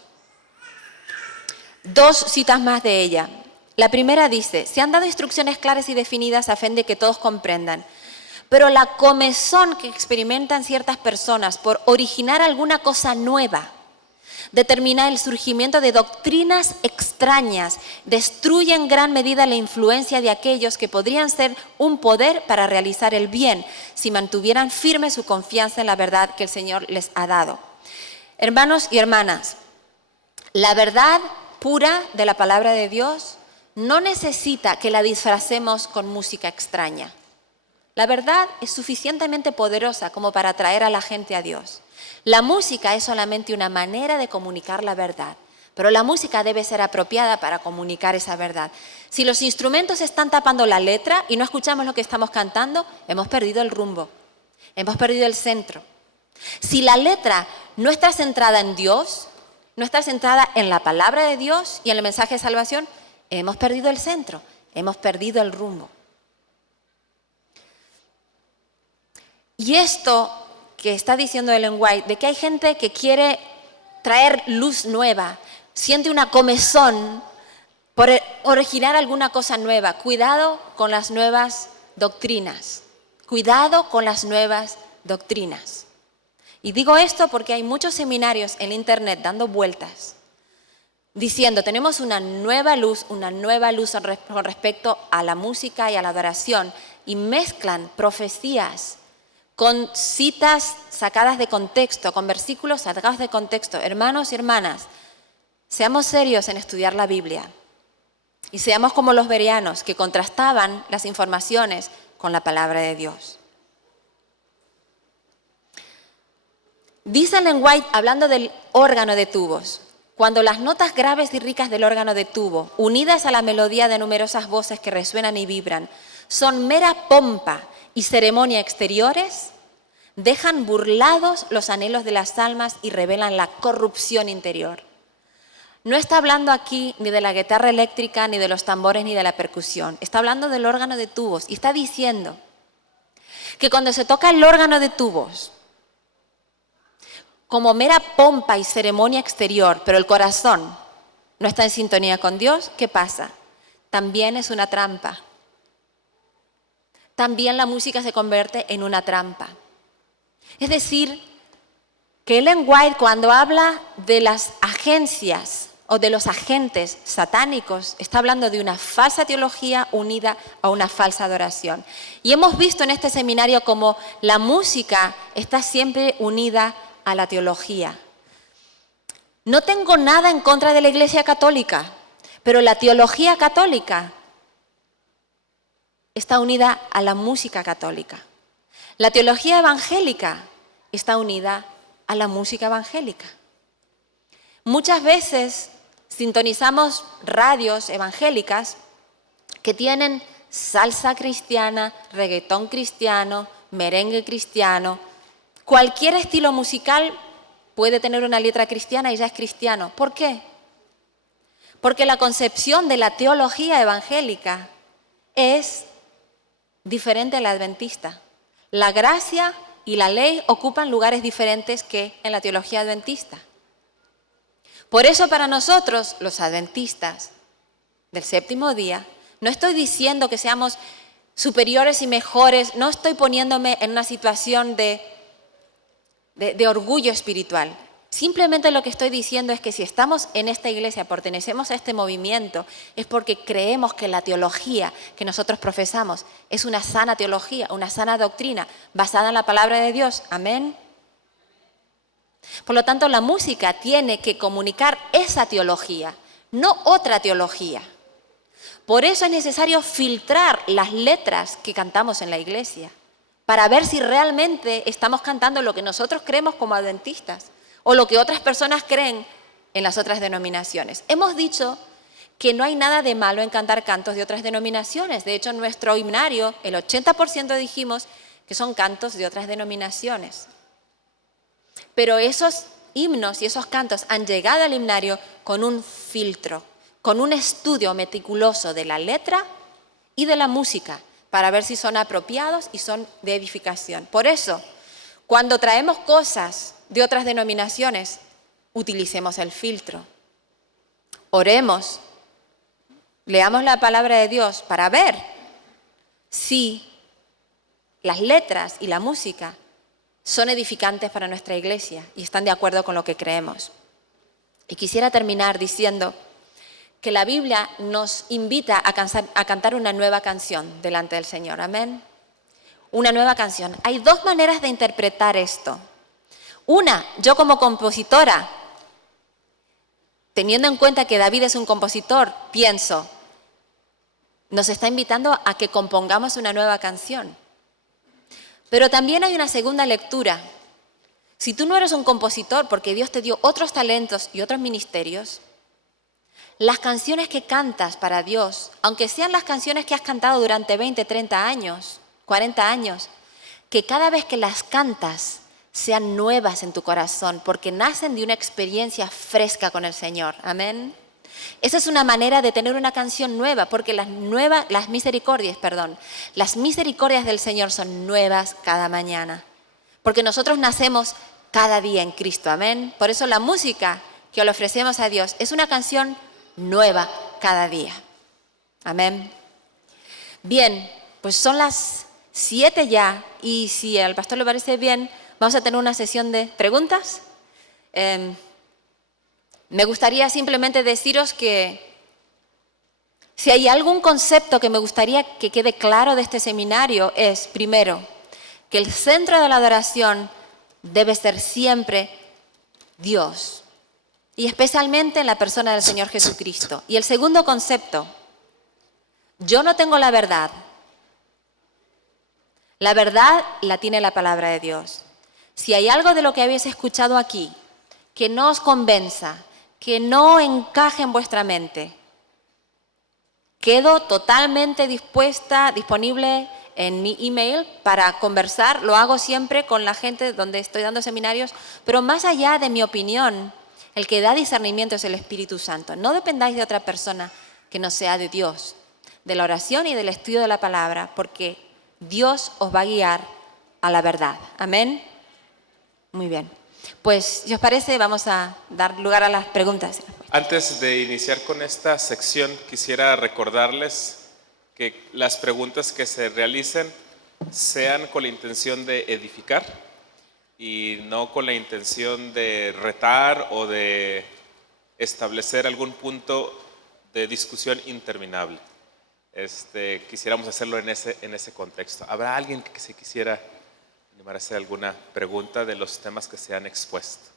2 citas más de ella. La primera dice: se han dado instrucciones claras y definidas a fin de que todos comprendan, pero la comezón que experimentan ciertas personas por originar alguna cosa nueva determina el surgimiento de doctrinas extrañas, destruye en gran medida la influencia de aquellos que podrían ser un poder para realizar el bien si mantuvieran firme su confianza en la verdad que el Señor les ha dado. Hermanos y hermanas, la verdad pura de la palabra de Dios no necesita que la disfracemos con música extraña. La verdad es suficientemente poderosa como para atraer a la gente a Dios. La música es solamente una manera de comunicar la verdad, pero la música debe ser apropiada para comunicar esa verdad. Si los instrumentos están tapando la letra y no escuchamos lo que estamos cantando, hemos perdido el rumbo, hemos perdido el centro. Si la letra no está centrada en Dios, no está centrada en la palabra de Dios y en el mensaje de salvación, hemos perdido el centro, hemos perdido el rumbo. Y esto que está diciendo Ellen White, de que hay gente que quiere traer luz nueva, siente una comezón por originar alguna cosa nueva. Cuidado con las nuevas doctrinas. Cuidado con las nuevas doctrinas. Y digo esto porque hay muchos seminarios en internet dando vueltas, diciendo, tenemos una nueva luz con respecto a la música y a la adoración, y mezclan profecías con citas sacadas de contexto, con versículos sacados de contexto. Hermanos y hermanas, seamos serios en estudiar la Biblia y seamos como los bereanos que contrastaban las informaciones con la palabra de Dios. Dice Ellen White, hablando del órgano de tubos, cuando las notas graves y ricas del órgano de tubo, unidas a la melodía de numerosas voces que resuenan y vibran, son mera pompa y ceremonia exteriores, dejan burlados los anhelos de las almas y revelan la corrupción interior. No está hablando aquí ni de la guitarra eléctrica, ni de los tambores, ni de la percusión. Está hablando del órgano de tubos y está diciendo que cuando se toca el órgano de tubos, como mera pompa y ceremonia exterior, pero el corazón no está en sintonía con Dios, ¿qué pasa? También es una trampa. También la música se convierte en una trampa. Es decir, que Ellen White, cuando habla de las agencias o de los agentes satánicos, está hablando de una falsa teología unida a una falsa adoración. Y hemos visto en este seminario cómo la música está siempre unida a la teología. No tengo nada en contra de la Iglesia Católica, pero la teología católica está unida a la música católica. La teología evangélica está unida a la música evangélica. Muchas veces sintonizamos radios evangélicas que tienen salsa cristiana, reggaetón cristiano, merengue cristiano. Cualquier estilo musical puede tener una letra cristiana y ya es cristiano. ¿Por qué? Porque la concepción de la teología evangélica es diferente a la adventista. La gracia y la ley ocupan lugares diferentes que en la teología adventista. Por eso para nosotros, los adventistas del séptimo día, no estoy diciendo que seamos superiores y mejores, no estoy poniéndome en una situación de orgullo espiritual. Simplemente lo que estoy diciendo es que si estamos en esta iglesia, pertenecemos a este movimiento, es porque creemos que la teología que nosotros profesamos es una sana teología, una sana doctrina, basada en la palabra de Dios. Amén. Por lo tanto, la música tiene que comunicar esa teología, no otra teología. Por eso es necesario filtrar las letras que cantamos en la iglesia, para ver si realmente estamos cantando lo que nosotros creemos como adventistas o lo que otras personas creen en las otras denominaciones. Hemos dicho que no hay nada de malo en cantar cantos de otras denominaciones. De hecho, en nuestro himnario, el 80% dijimos que son cantos de otras denominaciones. Pero esos himnos y esos cantos han llegado al himnario con un filtro, con un estudio meticuloso de la letra y de la música, para ver si son apropiados y son de edificación. Por eso, cuando traemos cosas de otras denominaciones, utilicemos el filtro. Oremos, leamos la palabra de Dios para ver si las letras y la música son edificantes para nuestra iglesia y están de acuerdo con lo que creemos. Y quisiera terminar diciendo que la Biblia nos invita a cantar una nueva canción delante del Señor. Amén. Una nueva canción. Hay dos maneras de interpretar esto. Una, yo como compositora, teniendo en cuenta que David es un compositor, pienso, nos está invitando a que compongamos una nueva canción. Pero también hay una segunda lectura. Si tú no eres un compositor porque Dios te dio otros talentos y otros ministerios, las canciones que cantas para Dios, aunque sean las canciones que has cantado durante 20, 30 años, 40 años, que cada vez que las cantas sean nuevas en tu corazón, porque nacen de una experiencia fresca con el Señor. Amén. Esa es una manera de tener una canción nueva, porque las misericordias del Señor son nuevas cada mañana. Porque nosotros nacemos cada día en Cristo. Amén. Por eso la música que le ofrecemos a Dios es una canción nueva cada día. Amén. Bien, pues son las 7 ya, y si al pastor le parece bien, vamos a tener una sesión de preguntas. Me gustaría simplemente deciros que si hay algún concepto que me gustaría que quede claro de este seminario es, primero, que el centro de la adoración debe ser siempre Dios, y especialmente en la persona del Señor Jesucristo. Y el segundo concepto, yo no tengo la verdad. La verdad la tiene la palabra de Dios. Si hay algo de lo que habéis escuchado aquí que no os convenza, que no encaje en vuestra mente, quedo totalmente disponible en mi email para conversar. Lo hago siempre con la gente donde estoy dando seminarios, pero más allá de mi opinión, el que da discernimiento es el Espíritu Santo. No dependáis de otra persona que no sea de Dios, de la oración y del estudio de la palabra, porque Dios os va a guiar a la verdad. Amén. Muy bien. Pues, si os parece, vamos a dar lugar a las preguntas. Antes de iniciar con esta sección, quisiera recordarles que las preguntas que se realicen sean con la intención de edificar y no con la intención de retar o de establecer algún punto de discusión interminable. Quisiéramos hacerlo en ese contexto. ¿Habrá alguien que se quisiera animar a hacer alguna pregunta de los temas que se han expuesto?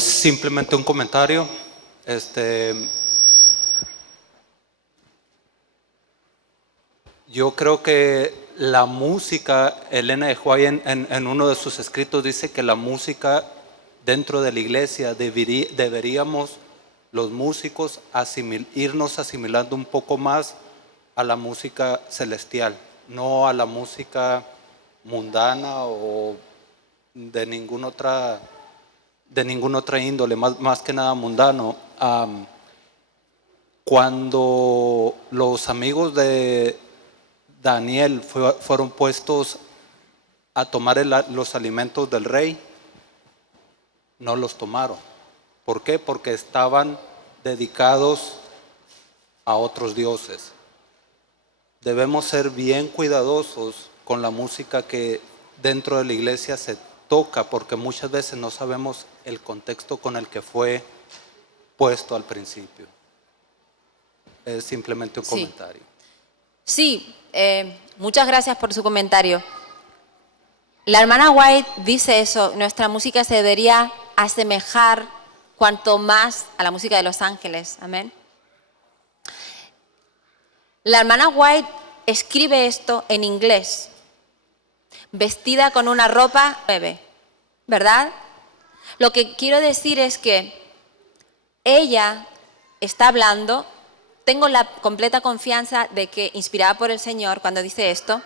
Simplemente un comentario. Yo creo que la música, Elena de White en uno de sus escritos dice que la música dentro de la iglesia deberíamos los músicos irnos asimilando un poco más a la música celestial, no a la música mundana o de ninguna otra índole, más que nada mundano. Cuando los amigos de Daniel fueron puestos a tomar los alimentos del rey, no los tomaron. ¿Por qué? Porque estaban dedicados a otros dioses. Debemos ser bien cuidadosos con la música que dentro de la iglesia se toca, porque muchas veces no sabemos el contexto con el que fue puesto al principio. Es simplemente un comentario. Sí, muchas gracias por su comentario. La hermana White dice eso, nuestra música se debería asemejar cuanto más a la música de los ángeles. Amén. La hermana White escribe esto en inglés, vestida con una ropa bebé, ¿verdad? Lo que quiero decir es que ella está hablando, tengo la completa confianza de que inspirada por el Señor cuando dice esto,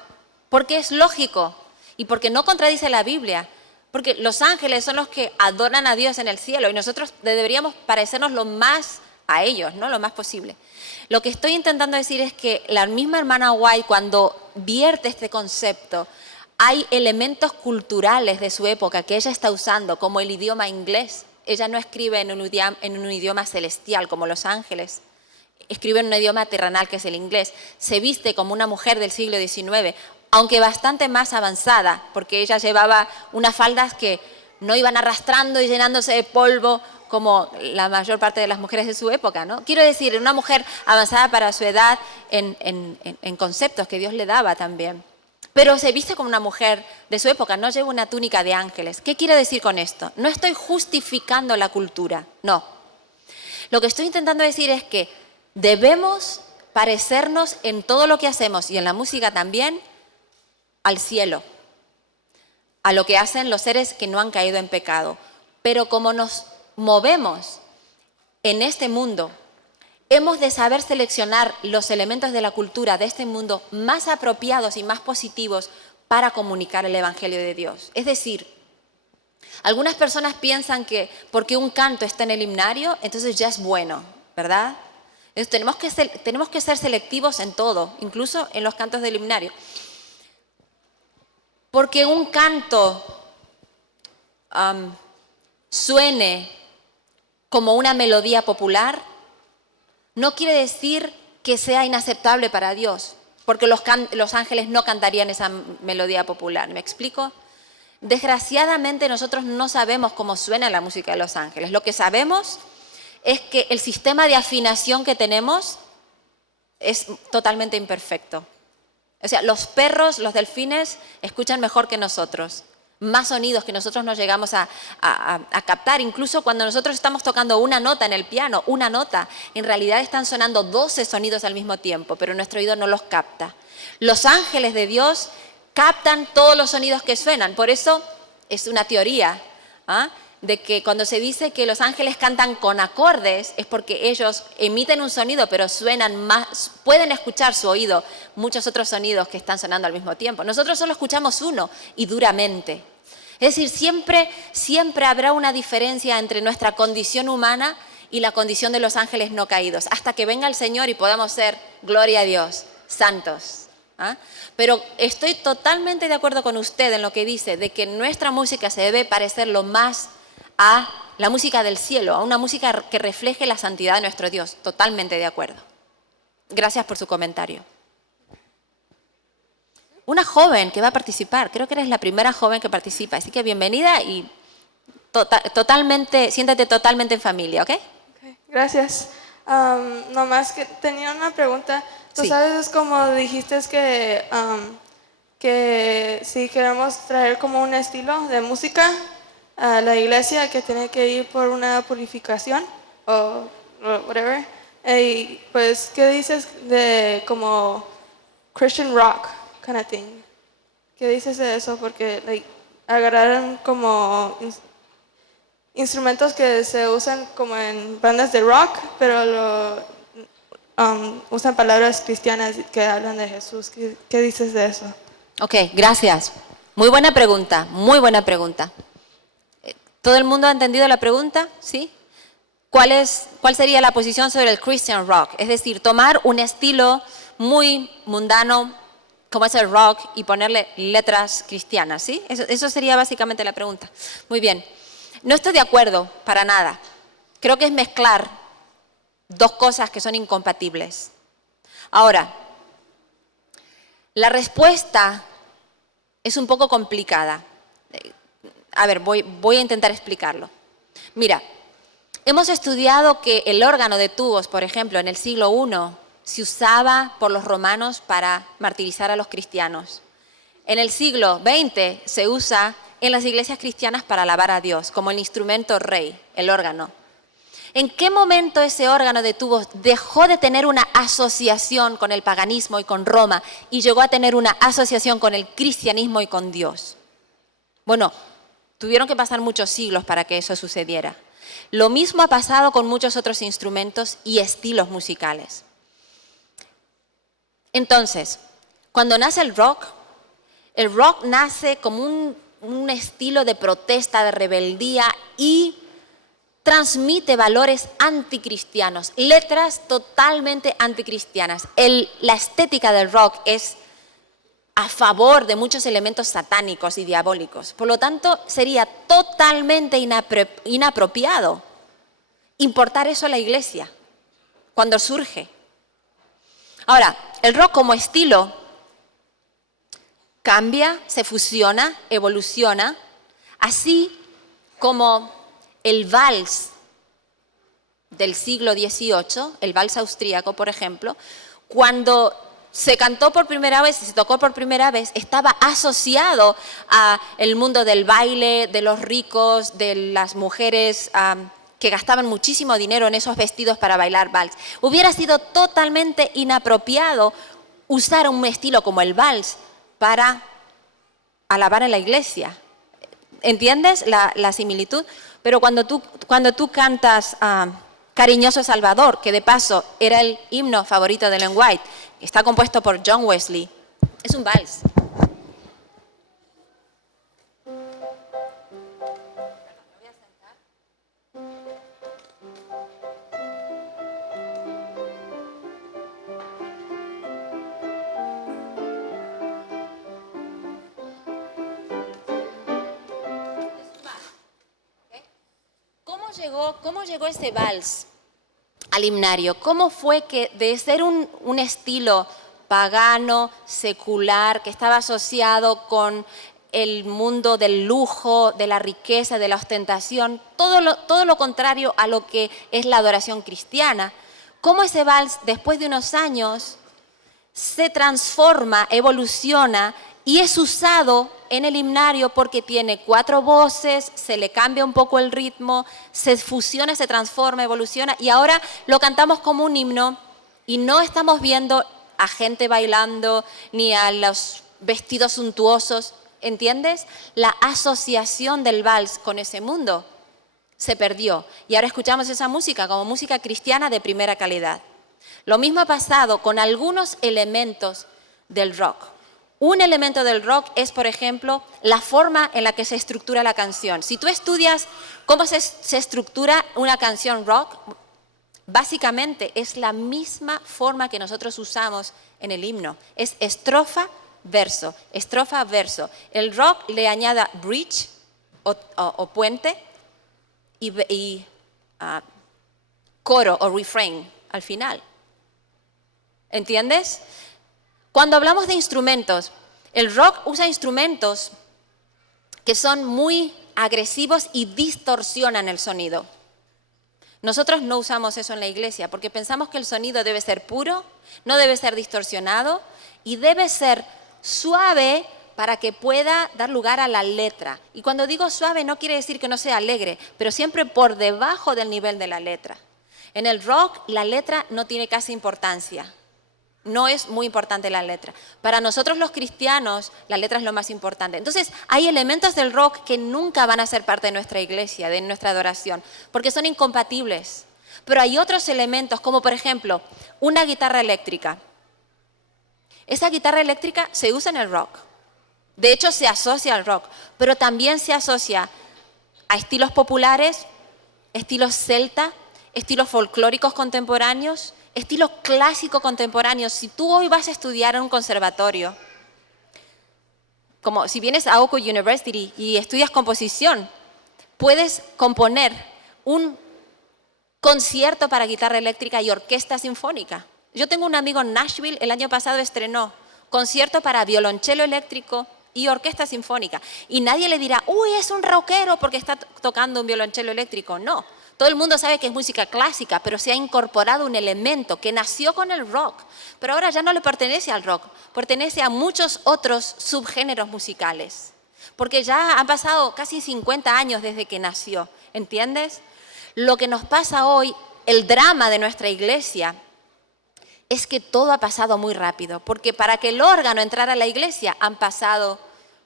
porque es lógico y porque no contradice la Biblia, porque los ángeles son los que adoran a Dios en el cielo y nosotros deberíamos parecernos lo más a ellos, ¿no? Lo más posible. Lo que estoy intentando decir es que la misma hermana White, cuando vierte este concepto, hay elementos culturales de su época que ella está usando, como el idioma inglés. Ella no escribe en un idioma celestial como los ángeles, escribe en un idioma terrenal que es el inglés. Se viste como una mujer del siglo XIX, aunque bastante más avanzada, porque ella llevaba unas faldas que no iban arrastrando y llenándose de polvo como la mayor parte de las mujeres de su época, ¿no? Quiero decir, una mujer avanzada para su edad en conceptos que Dios le daba también. pero se viste como una mujer de su época, no lleva una túnica de ángeles. ¿Qué quiero decir con esto? No estoy justificando la cultura, no. Lo que estoy intentando decir es que debemos parecernos en todo lo que hacemos y en la música también al cielo, a lo que hacen los seres que no han caído en pecado. Pero como nos movemos en este mundo, hemos de saber seleccionar los elementos de la cultura de este mundo más apropiados y más positivos para comunicar el Evangelio de Dios. Es decir, algunas personas piensan que porque un canto está en el himnario, entonces ya es bueno, ¿verdad? Entonces tenemos que ser selectivos en todo, incluso en los cantos del himnario. Porque un canto suene como una melodía popular, no quiere decir que sea inaceptable para Dios, porque los ángeles no cantarían esa melodía popular. ¿Me explico? Desgraciadamente nosotros no sabemos cómo suena la música de los ángeles. Lo que sabemos es que el sistema de afinación que tenemos es totalmente imperfecto. O sea, los perros, los delfines, escuchan mejor que nosotros. Más sonidos que nosotros no llegamos a captar. Incluso cuando nosotros estamos tocando una nota en el piano, una nota, en realidad están sonando 12 sonidos al mismo tiempo, pero nuestro oído no los capta. Los ángeles de Dios captan todos los sonidos que suenan. Por eso es una teoría de que cuando se dice que los ángeles cantan con acordes, es porque ellos emiten un sonido, pero suenan más, pueden escuchar su oído muchos otros sonidos que están sonando al mismo tiempo. Nosotros solo escuchamos uno y duramente. Es decir, siempre habrá una diferencia entre nuestra condición humana y la condición de los ángeles no caídos, hasta que venga el Señor y podamos ser, gloria a Dios, santos. Pero estoy totalmente de acuerdo con usted en lo que dice, de que nuestra música se debe parecer lo más a la música del cielo, a una música que refleje la santidad de nuestro Dios. Totalmente de acuerdo. Gracias por su comentario. Una joven que va a participar, creo que eres la primera joven que participa, así que bienvenida y siéntate totalmente en familia, ¿ok? Okay, gracias. Nomás que tenía una pregunta. Tú Sí. sabes, como dijiste, que si queremos traer como un estilo de música a la iglesia, que tiene que ir por una purificación o whatever. Y pues, ¿qué dices de como Christian rock kind of thing? ¿Qué dices de eso? Porque agarraron como instrumentos que se usan como en bandas de rock, pero usan palabras cristianas que hablan de Jesús. ¿Qué dices de eso? Ok, gracias. Muy buena pregunta, muy buena pregunta. ¿Todo el mundo ha entendido la pregunta? ¿Sí? ¿Cuál sería la posición sobre el Christian rock? Es decir, tomar un estilo muy mundano como es el rock y ponerle letras cristianas, ¿sí? Eso sería básicamente la pregunta. Muy bien. No estoy de acuerdo para nada. Creo que es mezclar dos cosas que son incompatibles. Ahora, la respuesta es un poco complicada. A ver, voy a intentar explicarlo. Mira, hemos estudiado que el órgano de tubos, por ejemplo, en el siglo I, se usaba por los romanos para martirizar a los cristianos. En el siglo XX se usa en las iglesias cristianas para alabar a Dios, como el instrumento rey, el órgano. ¿En qué momento ese órgano de tubos dejó de tener una asociación con el paganismo y con Roma y llegó a tener una asociación con el cristianismo y con Dios? Bueno, tuvieron que pasar muchos siglos para que eso sucediera. Lo mismo ha pasado con muchos otros instrumentos y estilos musicales. Entonces, cuando nace el rock nace como un estilo de protesta, de rebeldía y transmite valores anticristianos, letras totalmente anticristianas. La estética del rock es a favor de muchos elementos satánicos y diabólicos. Por lo tanto, sería totalmente inapropiado importar eso a la iglesia cuando surge. Ahora, el rock como estilo cambia, se fusiona, evoluciona, así como el vals del siglo XVIII, el vals austríaco, por ejemplo, cuando se cantó por primera vez, se tocó por primera vez, estaba asociado a el mundo del baile, de los ricos, de las mujeres que gastaban muchísimo dinero en esos vestidos para bailar vals. Hubiera sido totalmente inapropiado usar un estilo como el vals para alabar en la iglesia. ¿Entiendes la similitud? Pero cuando tú cantas Cariñoso Salvador, que de paso era el himno favorito de Ellen White, está compuesto por John Wesley, es un vals. ¿Cómo llegó ese vals al himnario? ¿Cómo fue que de ser un estilo pagano, secular, que estaba asociado con el mundo del lujo, de la riqueza, de la ostentación, todo lo contrario a lo que es la adoración cristiana? ¿Cómo ese vals, después de unos años, se transforma, evoluciona y es usado en el himnario porque tiene 4 voces, se le cambia un poco el ritmo, se fusiona, se transforma, evoluciona y ahora lo cantamos como un himno y no estamos viendo a gente bailando ni a los vestidos suntuosos, ¿entiendes? La asociación del vals con ese mundo se perdió y ahora escuchamos esa música como música cristiana de primera calidad. Lo mismo ha pasado con algunos elementos del rock. Un elemento del rock es, por ejemplo, la forma en la que se estructura la canción. Si tú estudias cómo se estructura una canción rock, básicamente es la misma forma que nosotros usamos en el himno. Es estrofa, verso, estrofa, verso. El rock le añade bridge o puente y coro o refrain al final. ¿Entiendes? Cuando hablamos de instrumentos, el rock usa instrumentos que son muy agresivos y distorsionan el sonido. Nosotros no usamos eso en la iglesia porque pensamos que el sonido debe ser puro, no debe ser distorsionado y debe ser suave para que pueda dar lugar a la letra. Y cuando digo suave no quiere decir que no sea alegre, pero siempre por debajo del nivel de la letra. En el rock la letra no tiene casi importancia. No es muy importante la letra. Para nosotros los cristianos, la letra es lo más importante. Entonces, hay elementos del rock que nunca van a ser parte de nuestra iglesia, de nuestra adoración, porque son incompatibles. Pero hay otros elementos, como por ejemplo, una guitarra eléctrica. Esa guitarra eléctrica se usa en el rock. De hecho, se asocia al rock, pero también se asocia a estilos populares, estilos celta, estilos folclóricos contemporáneos, estilos clásicos contemporáneos. Si tú hoy vas a estudiar en un conservatorio, como si vienes a Oak University y estudias composición, puedes componer un concierto para guitarra eléctrica y orquesta sinfónica. Yo tengo un amigo en Nashville, el año pasado estrenó concierto para violonchelo eléctrico y orquesta sinfónica. Y nadie le dirá, uy, es un rockero porque está tocando un violonchelo eléctrico. No. Todo el mundo sabe que es música clásica, pero se ha incorporado un elemento que nació con el rock, pero ahora ya no le pertenece al rock, pertenece a muchos otros subgéneros musicales, porque ya han pasado casi 50 años desde que nació, ¿entiendes? Lo que nos pasa hoy, el drama de nuestra iglesia, es que todo ha pasado muy rápido, porque para que el órgano entrara a la iglesia han pasado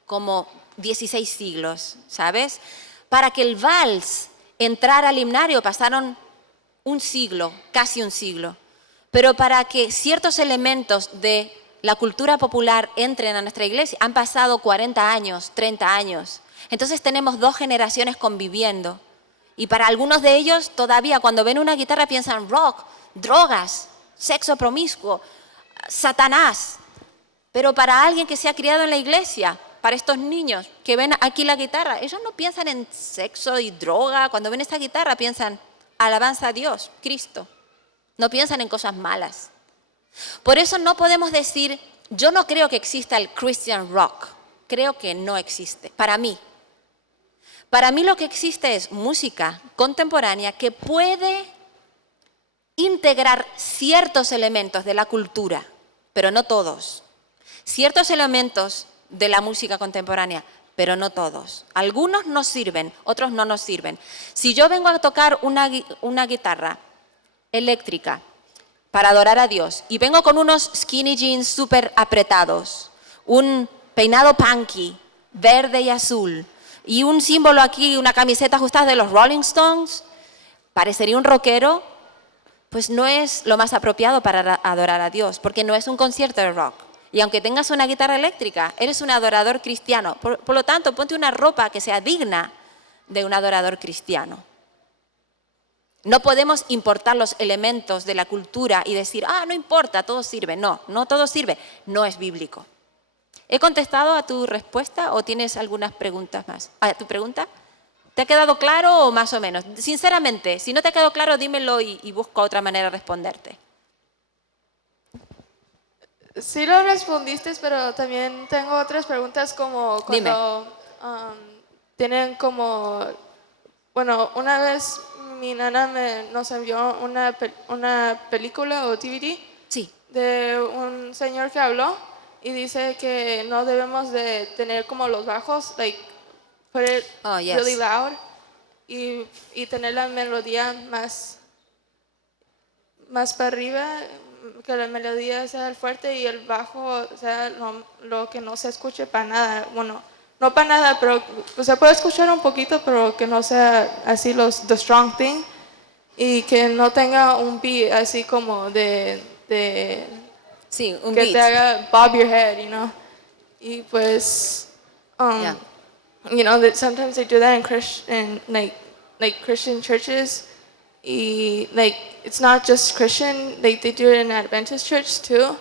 como 16 siglos, ¿sabes? Para que el vals entrar al himnario pasaron un siglo, casi un siglo. Pero para que ciertos elementos de la cultura popular entren a nuestra iglesia han pasado 40 años, 30 años. Entonces tenemos 2 generaciones conviviendo. Y para algunos de ellos todavía cuando ven una guitarra piensan rock, drogas, sexo promiscuo, Satanás. Pero para alguien que se ha criado en la iglesia, para estos niños que ven aquí la guitarra, ellos no piensan en sexo y droga. Cuando ven esta guitarra piensan alabanza a Dios, Cristo. No piensan en cosas malas. Por eso no podemos decir, yo no creo que exista el Christian rock. Creo que no existe, para mí. Para mí lo que existe es música contemporánea que puede integrar ciertos elementos de la cultura, pero no todos. Ciertos elementos de la música contemporánea, pero no todos. Algunos nos sirven, otros no nos sirven. Si yo vengo a tocar una guitarra eléctrica para adorar a Dios y vengo con unos skinny jeans súper apretados, un peinado punky, verde y azul, y un símbolo aquí, una camiseta ajustada de los Rolling Stones, parecería un rockero, pues no es lo más apropiado para adorar a Dios, porque no es un concierto de rock. Y aunque tengas una guitarra eléctrica, eres un adorador cristiano. Por lo tanto, ponte una ropa que sea digna de un adorador cristiano. No podemos importar los elementos de la cultura y decir, no importa, todo sirve. No, no todo sirve. No es bíblico. ¿He contestado a tu respuesta o tienes algunas preguntas más? ¿A tu pregunta? ¿Te ha quedado claro o más o menos? Sinceramente, si no te ha quedado claro, dímelo y busco otra manera de responderte. Sí lo respondiste, pero también tengo otras preguntas como cuando tienen como, bueno, una vez mi nana nos envió una película o DVD Sí. de un señor que habló y dice que no debemos de tener como los bajos, like put it really loud y tener la melodía más para arriba, que la melodía sea el fuerte y el bajo sea lo que no se escuche para nada. Bueno, no para nada, pero se puede escuchar un poquito, pero que no sea así the strong thing y que no tenga un beat así como Sí, un que beat. te haga bob your head, you know. Y pues, you know, that sometimes they do that in Christian, like Christian churches. Y like it's not just Christian, like they do it in Adventist church too.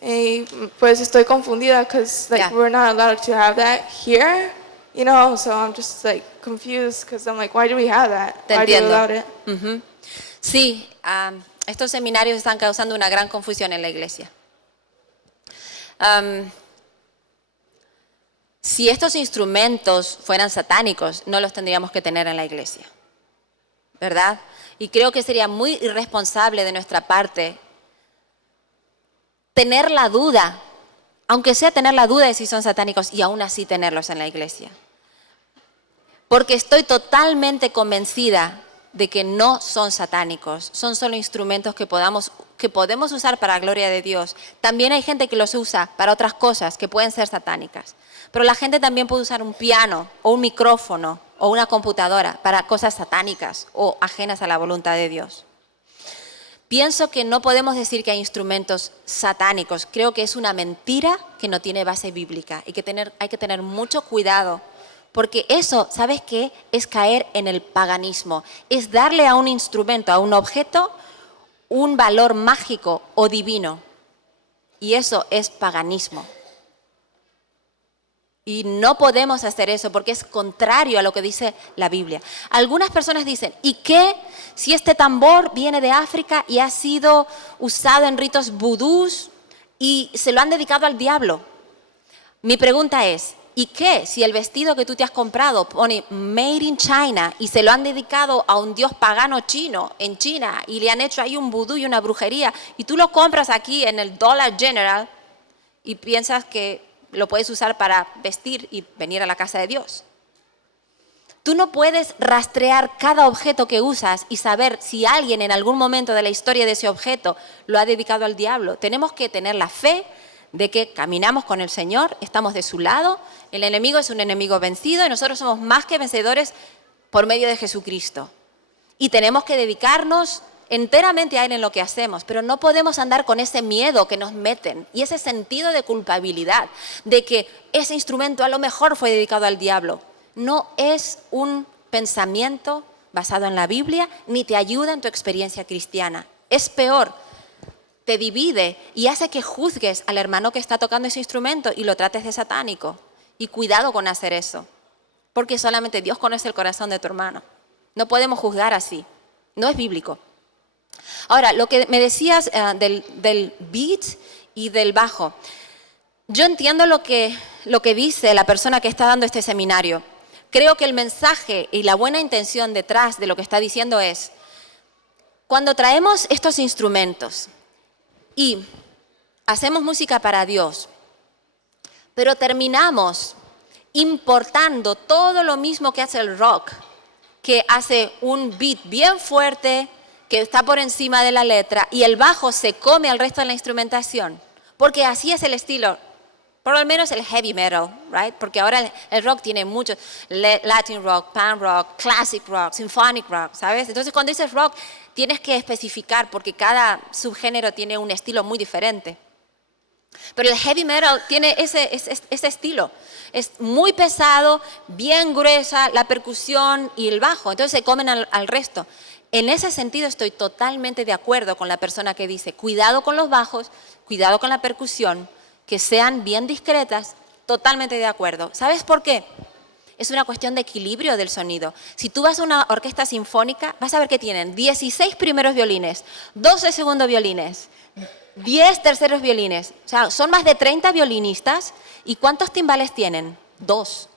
Y pues estoy confundida because we're not allowed to have that here, you know. So I'm just like confused because I'm like, why do we have that? Te Why do we entiendo. allow it? Ujú. Sí, estos seminarios están causando una gran confusión en la iglesia. Si estos instrumentos fueran satánicos, no los tendríamos que tener en la iglesia, ¿verdad? Y creo que sería muy irresponsable de nuestra parte tener la duda, aunque sea tener la duda de si son satánicos y aún así tenerlos en la iglesia. Porque estoy totalmente convencida de que no son satánicos, son solo instrumentos que podemos usar para la gloria de Dios. También hay gente que los usa para otras cosas que pueden ser satánicas. Pero la gente también puede usar un piano o un micrófono o una computadora para cosas satánicas o ajenas a la voluntad de Dios. Pienso que no podemos decir que hay instrumentos satánicos. Creo que es una mentira que no tiene base bíblica y que hay que tener mucho cuidado. Porque eso, ¿sabes qué? Es caer en el paganismo. Es darle a un instrumento, a un objeto, un valor mágico o divino. Y eso es paganismo. Y no podemos hacer eso porque es contrario a lo que dice la Biblia. Algunas personas dicen, ¿y qué si este tambor viene de África y ha sido usado en ritos vudús y se lo han dedicado al diablo? Mi pregunta es, ¿y qué si el vestido que tú te has comprado pone Made in China y se lo han dedicado a un dios pagano chino en China y le han hecho ahí un vudú y una brujería y tú lo compras aquí en el Dollar General y piensas que lo puedes usar para vestir y venir a la casa de Dios? Tú no puedes rastrear cada objeto que usas y saber si alguien en algún momento de la historia de ese objeto lo ha dedicado al diablo. Tenemos que tener la fe de que caminamos con el Señor, estamos de su lado, el enemigo es un enemigo vencido y nosotros somos más que vencedores por medio de Jesucristo. Y tenemos que dedicarnos enteramente a Él en lo que hacemos, pero no podemos andar con ese miedo que nos meten y ese sentido de culpabilidad, de que ese instrumento a lo mejor fue dedicado al diablo. No es un pensamiento basado en la Biblia, ni te ayuda en tu experiencia cristiana. Es peor, te divide y hace que juzgues al hermano que está tocando ese instrumento y lo trates de satánico. Y cuidado con hacer eso, porque solamente Dios conoce el corazón de tu hermano. No podemos juzgar así, no es bíblico. Ahora, lo que me decías del beat y del bajo. Yo entiendo lo que dice la persona que está dando este seminario. Creo que el mensaje y la buena intención detrás de lo que está diciendo es, cuando traemos estos instrumentos y hacemos música para Dios, pero terminamos importando todo lo mismo que hace el rock, que hace un beat bien fuerte, que está por encima de la letra, y el bajo se come al resto de la instrumentación, porque así es el estilo, por lo menos el heavy metal, right? Porque ahora el rock tiene mucho, Latin rock, pan rock, classic rock, symphonic rock, ¿sabes? Entonces cuando dices rock tienes que especificar, porque cada subgénero tiene un estilo muy diferente. Pero el heavy metal tiene ese estilo. Es muy pesado, bien gruesa, la percusión y el bajo. Entonces se comen al resto. En ese sentido estoy totalmente de acuerdo con la persona que dice, cuidado con los bajos, cuidado con la percusión, que sean bien discretas, totalmente de acuerdo. ¿Sabes por qué? Es una cuestión de equilibrio del sonido. Si tú vas a una orquesta sinfónica, vas a ver que tienen 16 primeros violines, 12 segundos violines, 10 terceros violines. O sea, son más de 30 violinistas. ¿Y cuántos timbales tienen? 2.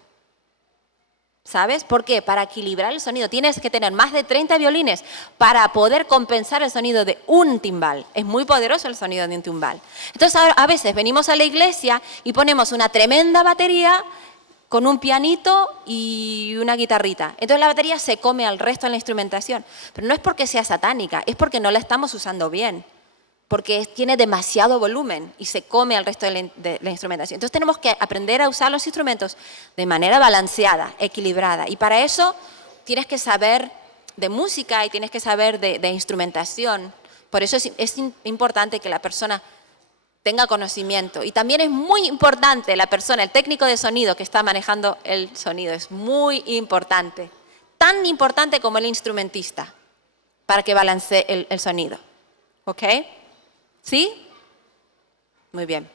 ¿Sabes? ¿Por qué? Para equilibrar el sonido. Tienes que tener más de 30 violines para poder compensar el sonido de un timbal. Es muy poderoso el sonido de un timbal. Entonces, a veces venimos a la iglesia y ponemos una tremenda batería con un pianito y una guitarrita. Entonces la batería se come al resto de la instrumentación. Pero no es porque sea satánica, es porque no la estamos usando bien. Porque tiene demasiado volumen y se come al resto de la instrumentación. Entonces tenemos que aprender a usar los instrumentos de manera balanceada, equilibrada. Y para eso tienes que saber de música y tienes que saber de instrumentación. Por eso es importante que la persona tenga conocimiento. Y también es muy importante la persona, el técnico de sonido que está manejando el sonido. Es muy importante. Tan importante como el instrumentista para que balancee el sonido. ¿Ok? ¿Sí? Muy bien.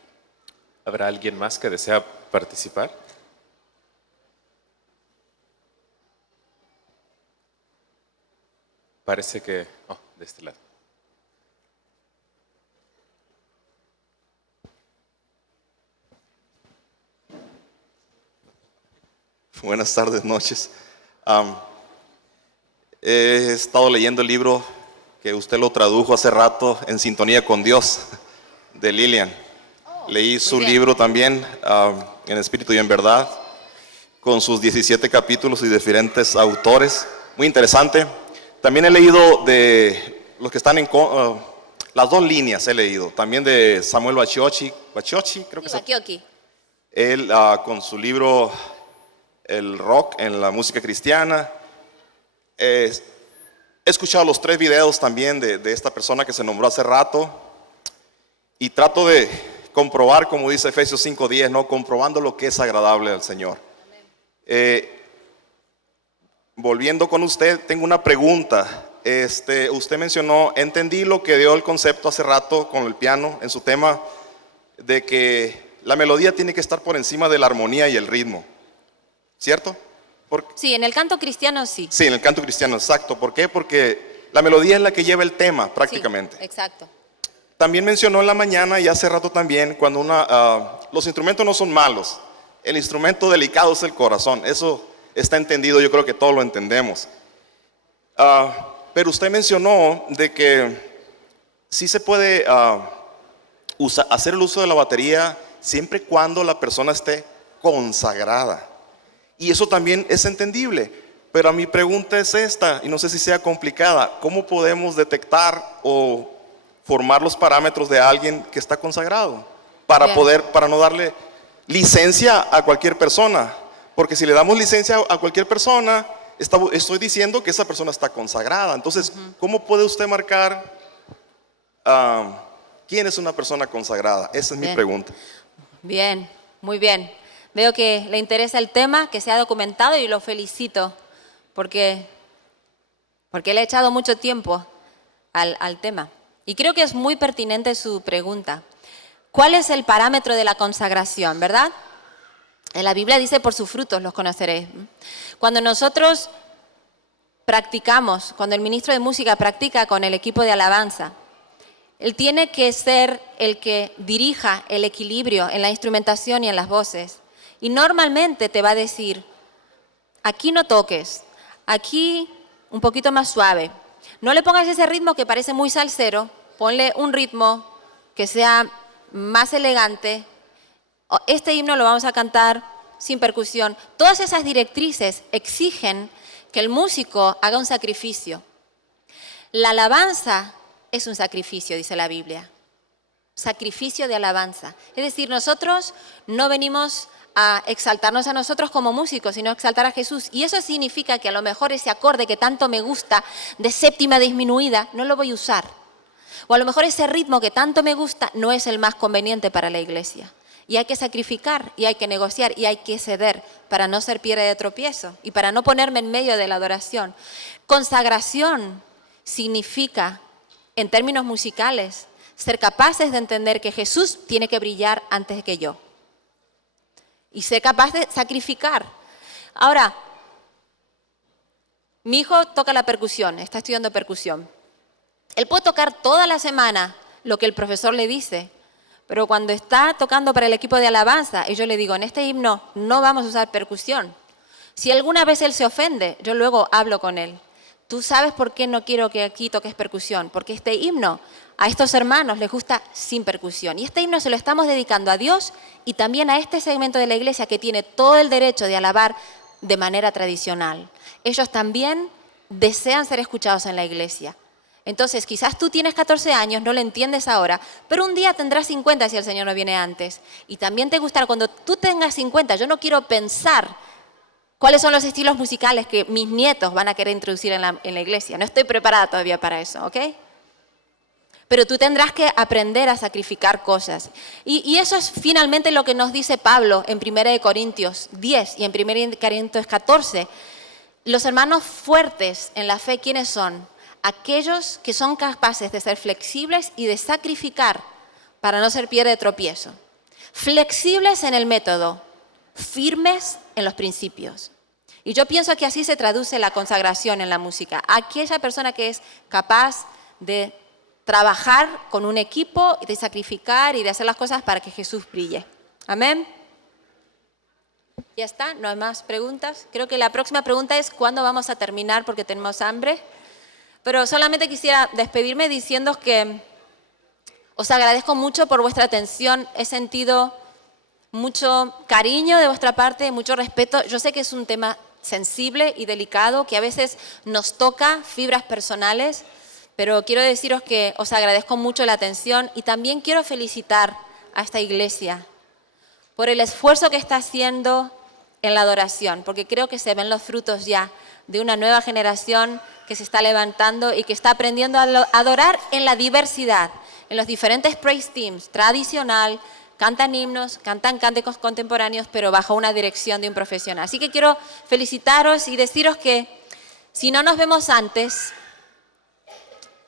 ¿Habrá alguien más que desea participar? Parece que... Oh, de este lado. Buenas tardes, noches. He estado leyendo el libro que usted lo tradujo hace rato, En sintonía con Dios, de Lilian. Leí su libro también, En espíritu y en verdad, con sus 17 capítulos y diferentes autores. Muy interesante. También he leído de los que están en... las dos líneas he leído. También de Samuel Bacchiocchi, creo que Sí, es. Bacchiocchi. Él con su libro El rock en la música cristiana. He escuchado los 3 videos también de esta persona que se nombró hace rato y trato de comprobar, como dice Efesios 5:10, ¿no? Comprobando lo que es agradable al Señor. Volviendo con usted, tengo una pregunta. Usted mencionó, entendí lo que dio el concepto hace rato con el piano en su tema, de que la melodía tiene que estar por encima de la armonía y el ritmo, ¿cierto? Sí, en el canto cristiano sí. Sí, en el canto cristiano, exacto. ¿Por qué? Porque la melodía es la que lleva el tema prácticamente. Sí, exacto. También mencionó en la mañana y hace rato también, cuando los instrumentos no son malos, el instrumento delicado es el corazón. Eso está entendido, yo creo que todos lo entendemos. Pero usted mencionó de que sí se puede hacer el uso de la batería siempre y cuando la persona esté consagrada. Y eso también es entendible, pero mi pregunta es esta, y no sé si sea complicada. ¿Cómo podemos detectar o formar los parámetros de alguien que está consagrado? Para no darle licencia a cualquier persona. Porque si le damos licencia a cualquier persona, estoy diciendo que esa persona está consagrada. Entonces, ¿cómo puede usted marcar quién es una persona consagrada? Esa es mi pregunta. Bien, muy bien. Veo que le interesa el tema, que se ha documentado y lo felicito porque le he echado mucho tiempo al tema. Y creo que es muy pertinente su pregunta. ¿Cuál es el parámetro de la consagración, verdad? En la Biblia dice, por sus frutos los conoceréis. Cuando nosotros practicamos, cuando el ministro de música practica con el equipo de alabanza, él tiene que ser el que dirija el equilibrio en la instrumentación y en las voces. Y normalmente te va a decir, aquí no toques, aquí un poquito más suave. No le pongas ese ritmo que parece muy salsero, ponle un ritmo que sea más elegante. Este himno lo vamos a cantar sin percusión. Todas esas directrices exigen que el músico haga un sacrificio. La alabanza es un sacrificio, dice la Biblia. Sacrificio de alabanza. Es decir, nosotros no venimos a exaltarnos a nosotros como músicos, sino a exaltar a Jesús. Y eso significa que a lo mejor ese acorde que tanto me gusta, de séptima disminuida, no lo voy a usar. O a lo mejor ese ritmo que tanto me gusta no es el más conveniente para la iglesia. Y hay que sacrificar, y hay que negociar, y hay que ceder para no ser piedra de tropiezo y para no ponerme en medio de la adoración. Consagración significa, en términos musicales, ser capaces de entender que Jesús tiene que brillar antes que yo. Y ser capaz de sacrificar. Ahora, mi hijo toca la percusión, está estudiando percusión. Él puede tocar toda la semana lo que el profesor le dice, pero cuando está tocando para el equipo de alabanza, y yo le digo, en este himno no vamos a usar percusión. Si alguna vez él se ofende, yo luego hablo con él. ¿Tú sabes por qué no quiero que aquí toques percusión? Porque este himno a estos hermanos les gusta sin percusión. Y este himno se lo estamos dedicando a Dios y también a este segmento de la iglesia que tiene todo el derecho de alabar de manera tradicional. Ellos también desean ser escuchados en la iglesia. Entonces, quizás tú tienes 14 años, no lo entiendes ahora, pero un día tendrás 50 si el Señor no viene antes. Y también te gustará cuando tú tengas 50. Yo no quiero pensar cuáles son los estilos musicales que mis nietos van a querer introducir en la iglesia. No estoy preparada todavía para eso, ¿ok? Pero tú tendrás que aprender a sacrificar cosas. Y eso es finalmente lo que nos dice Pablo en 1 Corintios 10 y en 1 Corintios 14. Los hermanos fuertes en la fe, ¿quiénes son? Aquellos que son capaces de ser flexibles y de sacrificar para no ser piedra de tropiezo. Flexibles en el método, firmes en los principios. Y yo pienso que así se traduce la consagración en la música. Aquella persona que es capaz de trabajar con un equipo, de sacrificar y de hacer las cosas para que Jesús brille. Amén. Ya está, no hay más preguntas. Creo que la próxima pregunta es ¿cuándo vamos a terminar? Porque tenemos hambre. Pero solamente quisiera despedirme diciendo que os agradezco mucho por vuestra atención. He sentido mucho cariño de vuestra parte, mucho respeto. Yo sé que es un tema sensible y delicado, que a veces nos toca fibras personales, pero quiero deciros que os agradezco mucho la atención y también quiero felicitar a esta iglesia por el esfuerzo que está haciendo en la adoración, porque creo que se ven los frutos ya de una nueva generación que se está levantando y que está aprendiendo a adorar en la diversidad, en los diferentes praise teams, tradicional, cantan himnos, cantan cánticos contemporáneos, pero bajo una dirección de un profesional. Así que quiero felicitaros y deciros que si no nos vemos antes,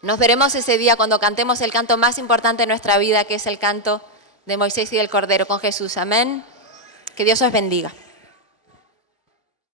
nos veremos ese día cuando cantemos el canto más importante de nuestra vida, que es el canto de Moisés y del Cordero con Jesús. Amén. Que Dios os bendiga.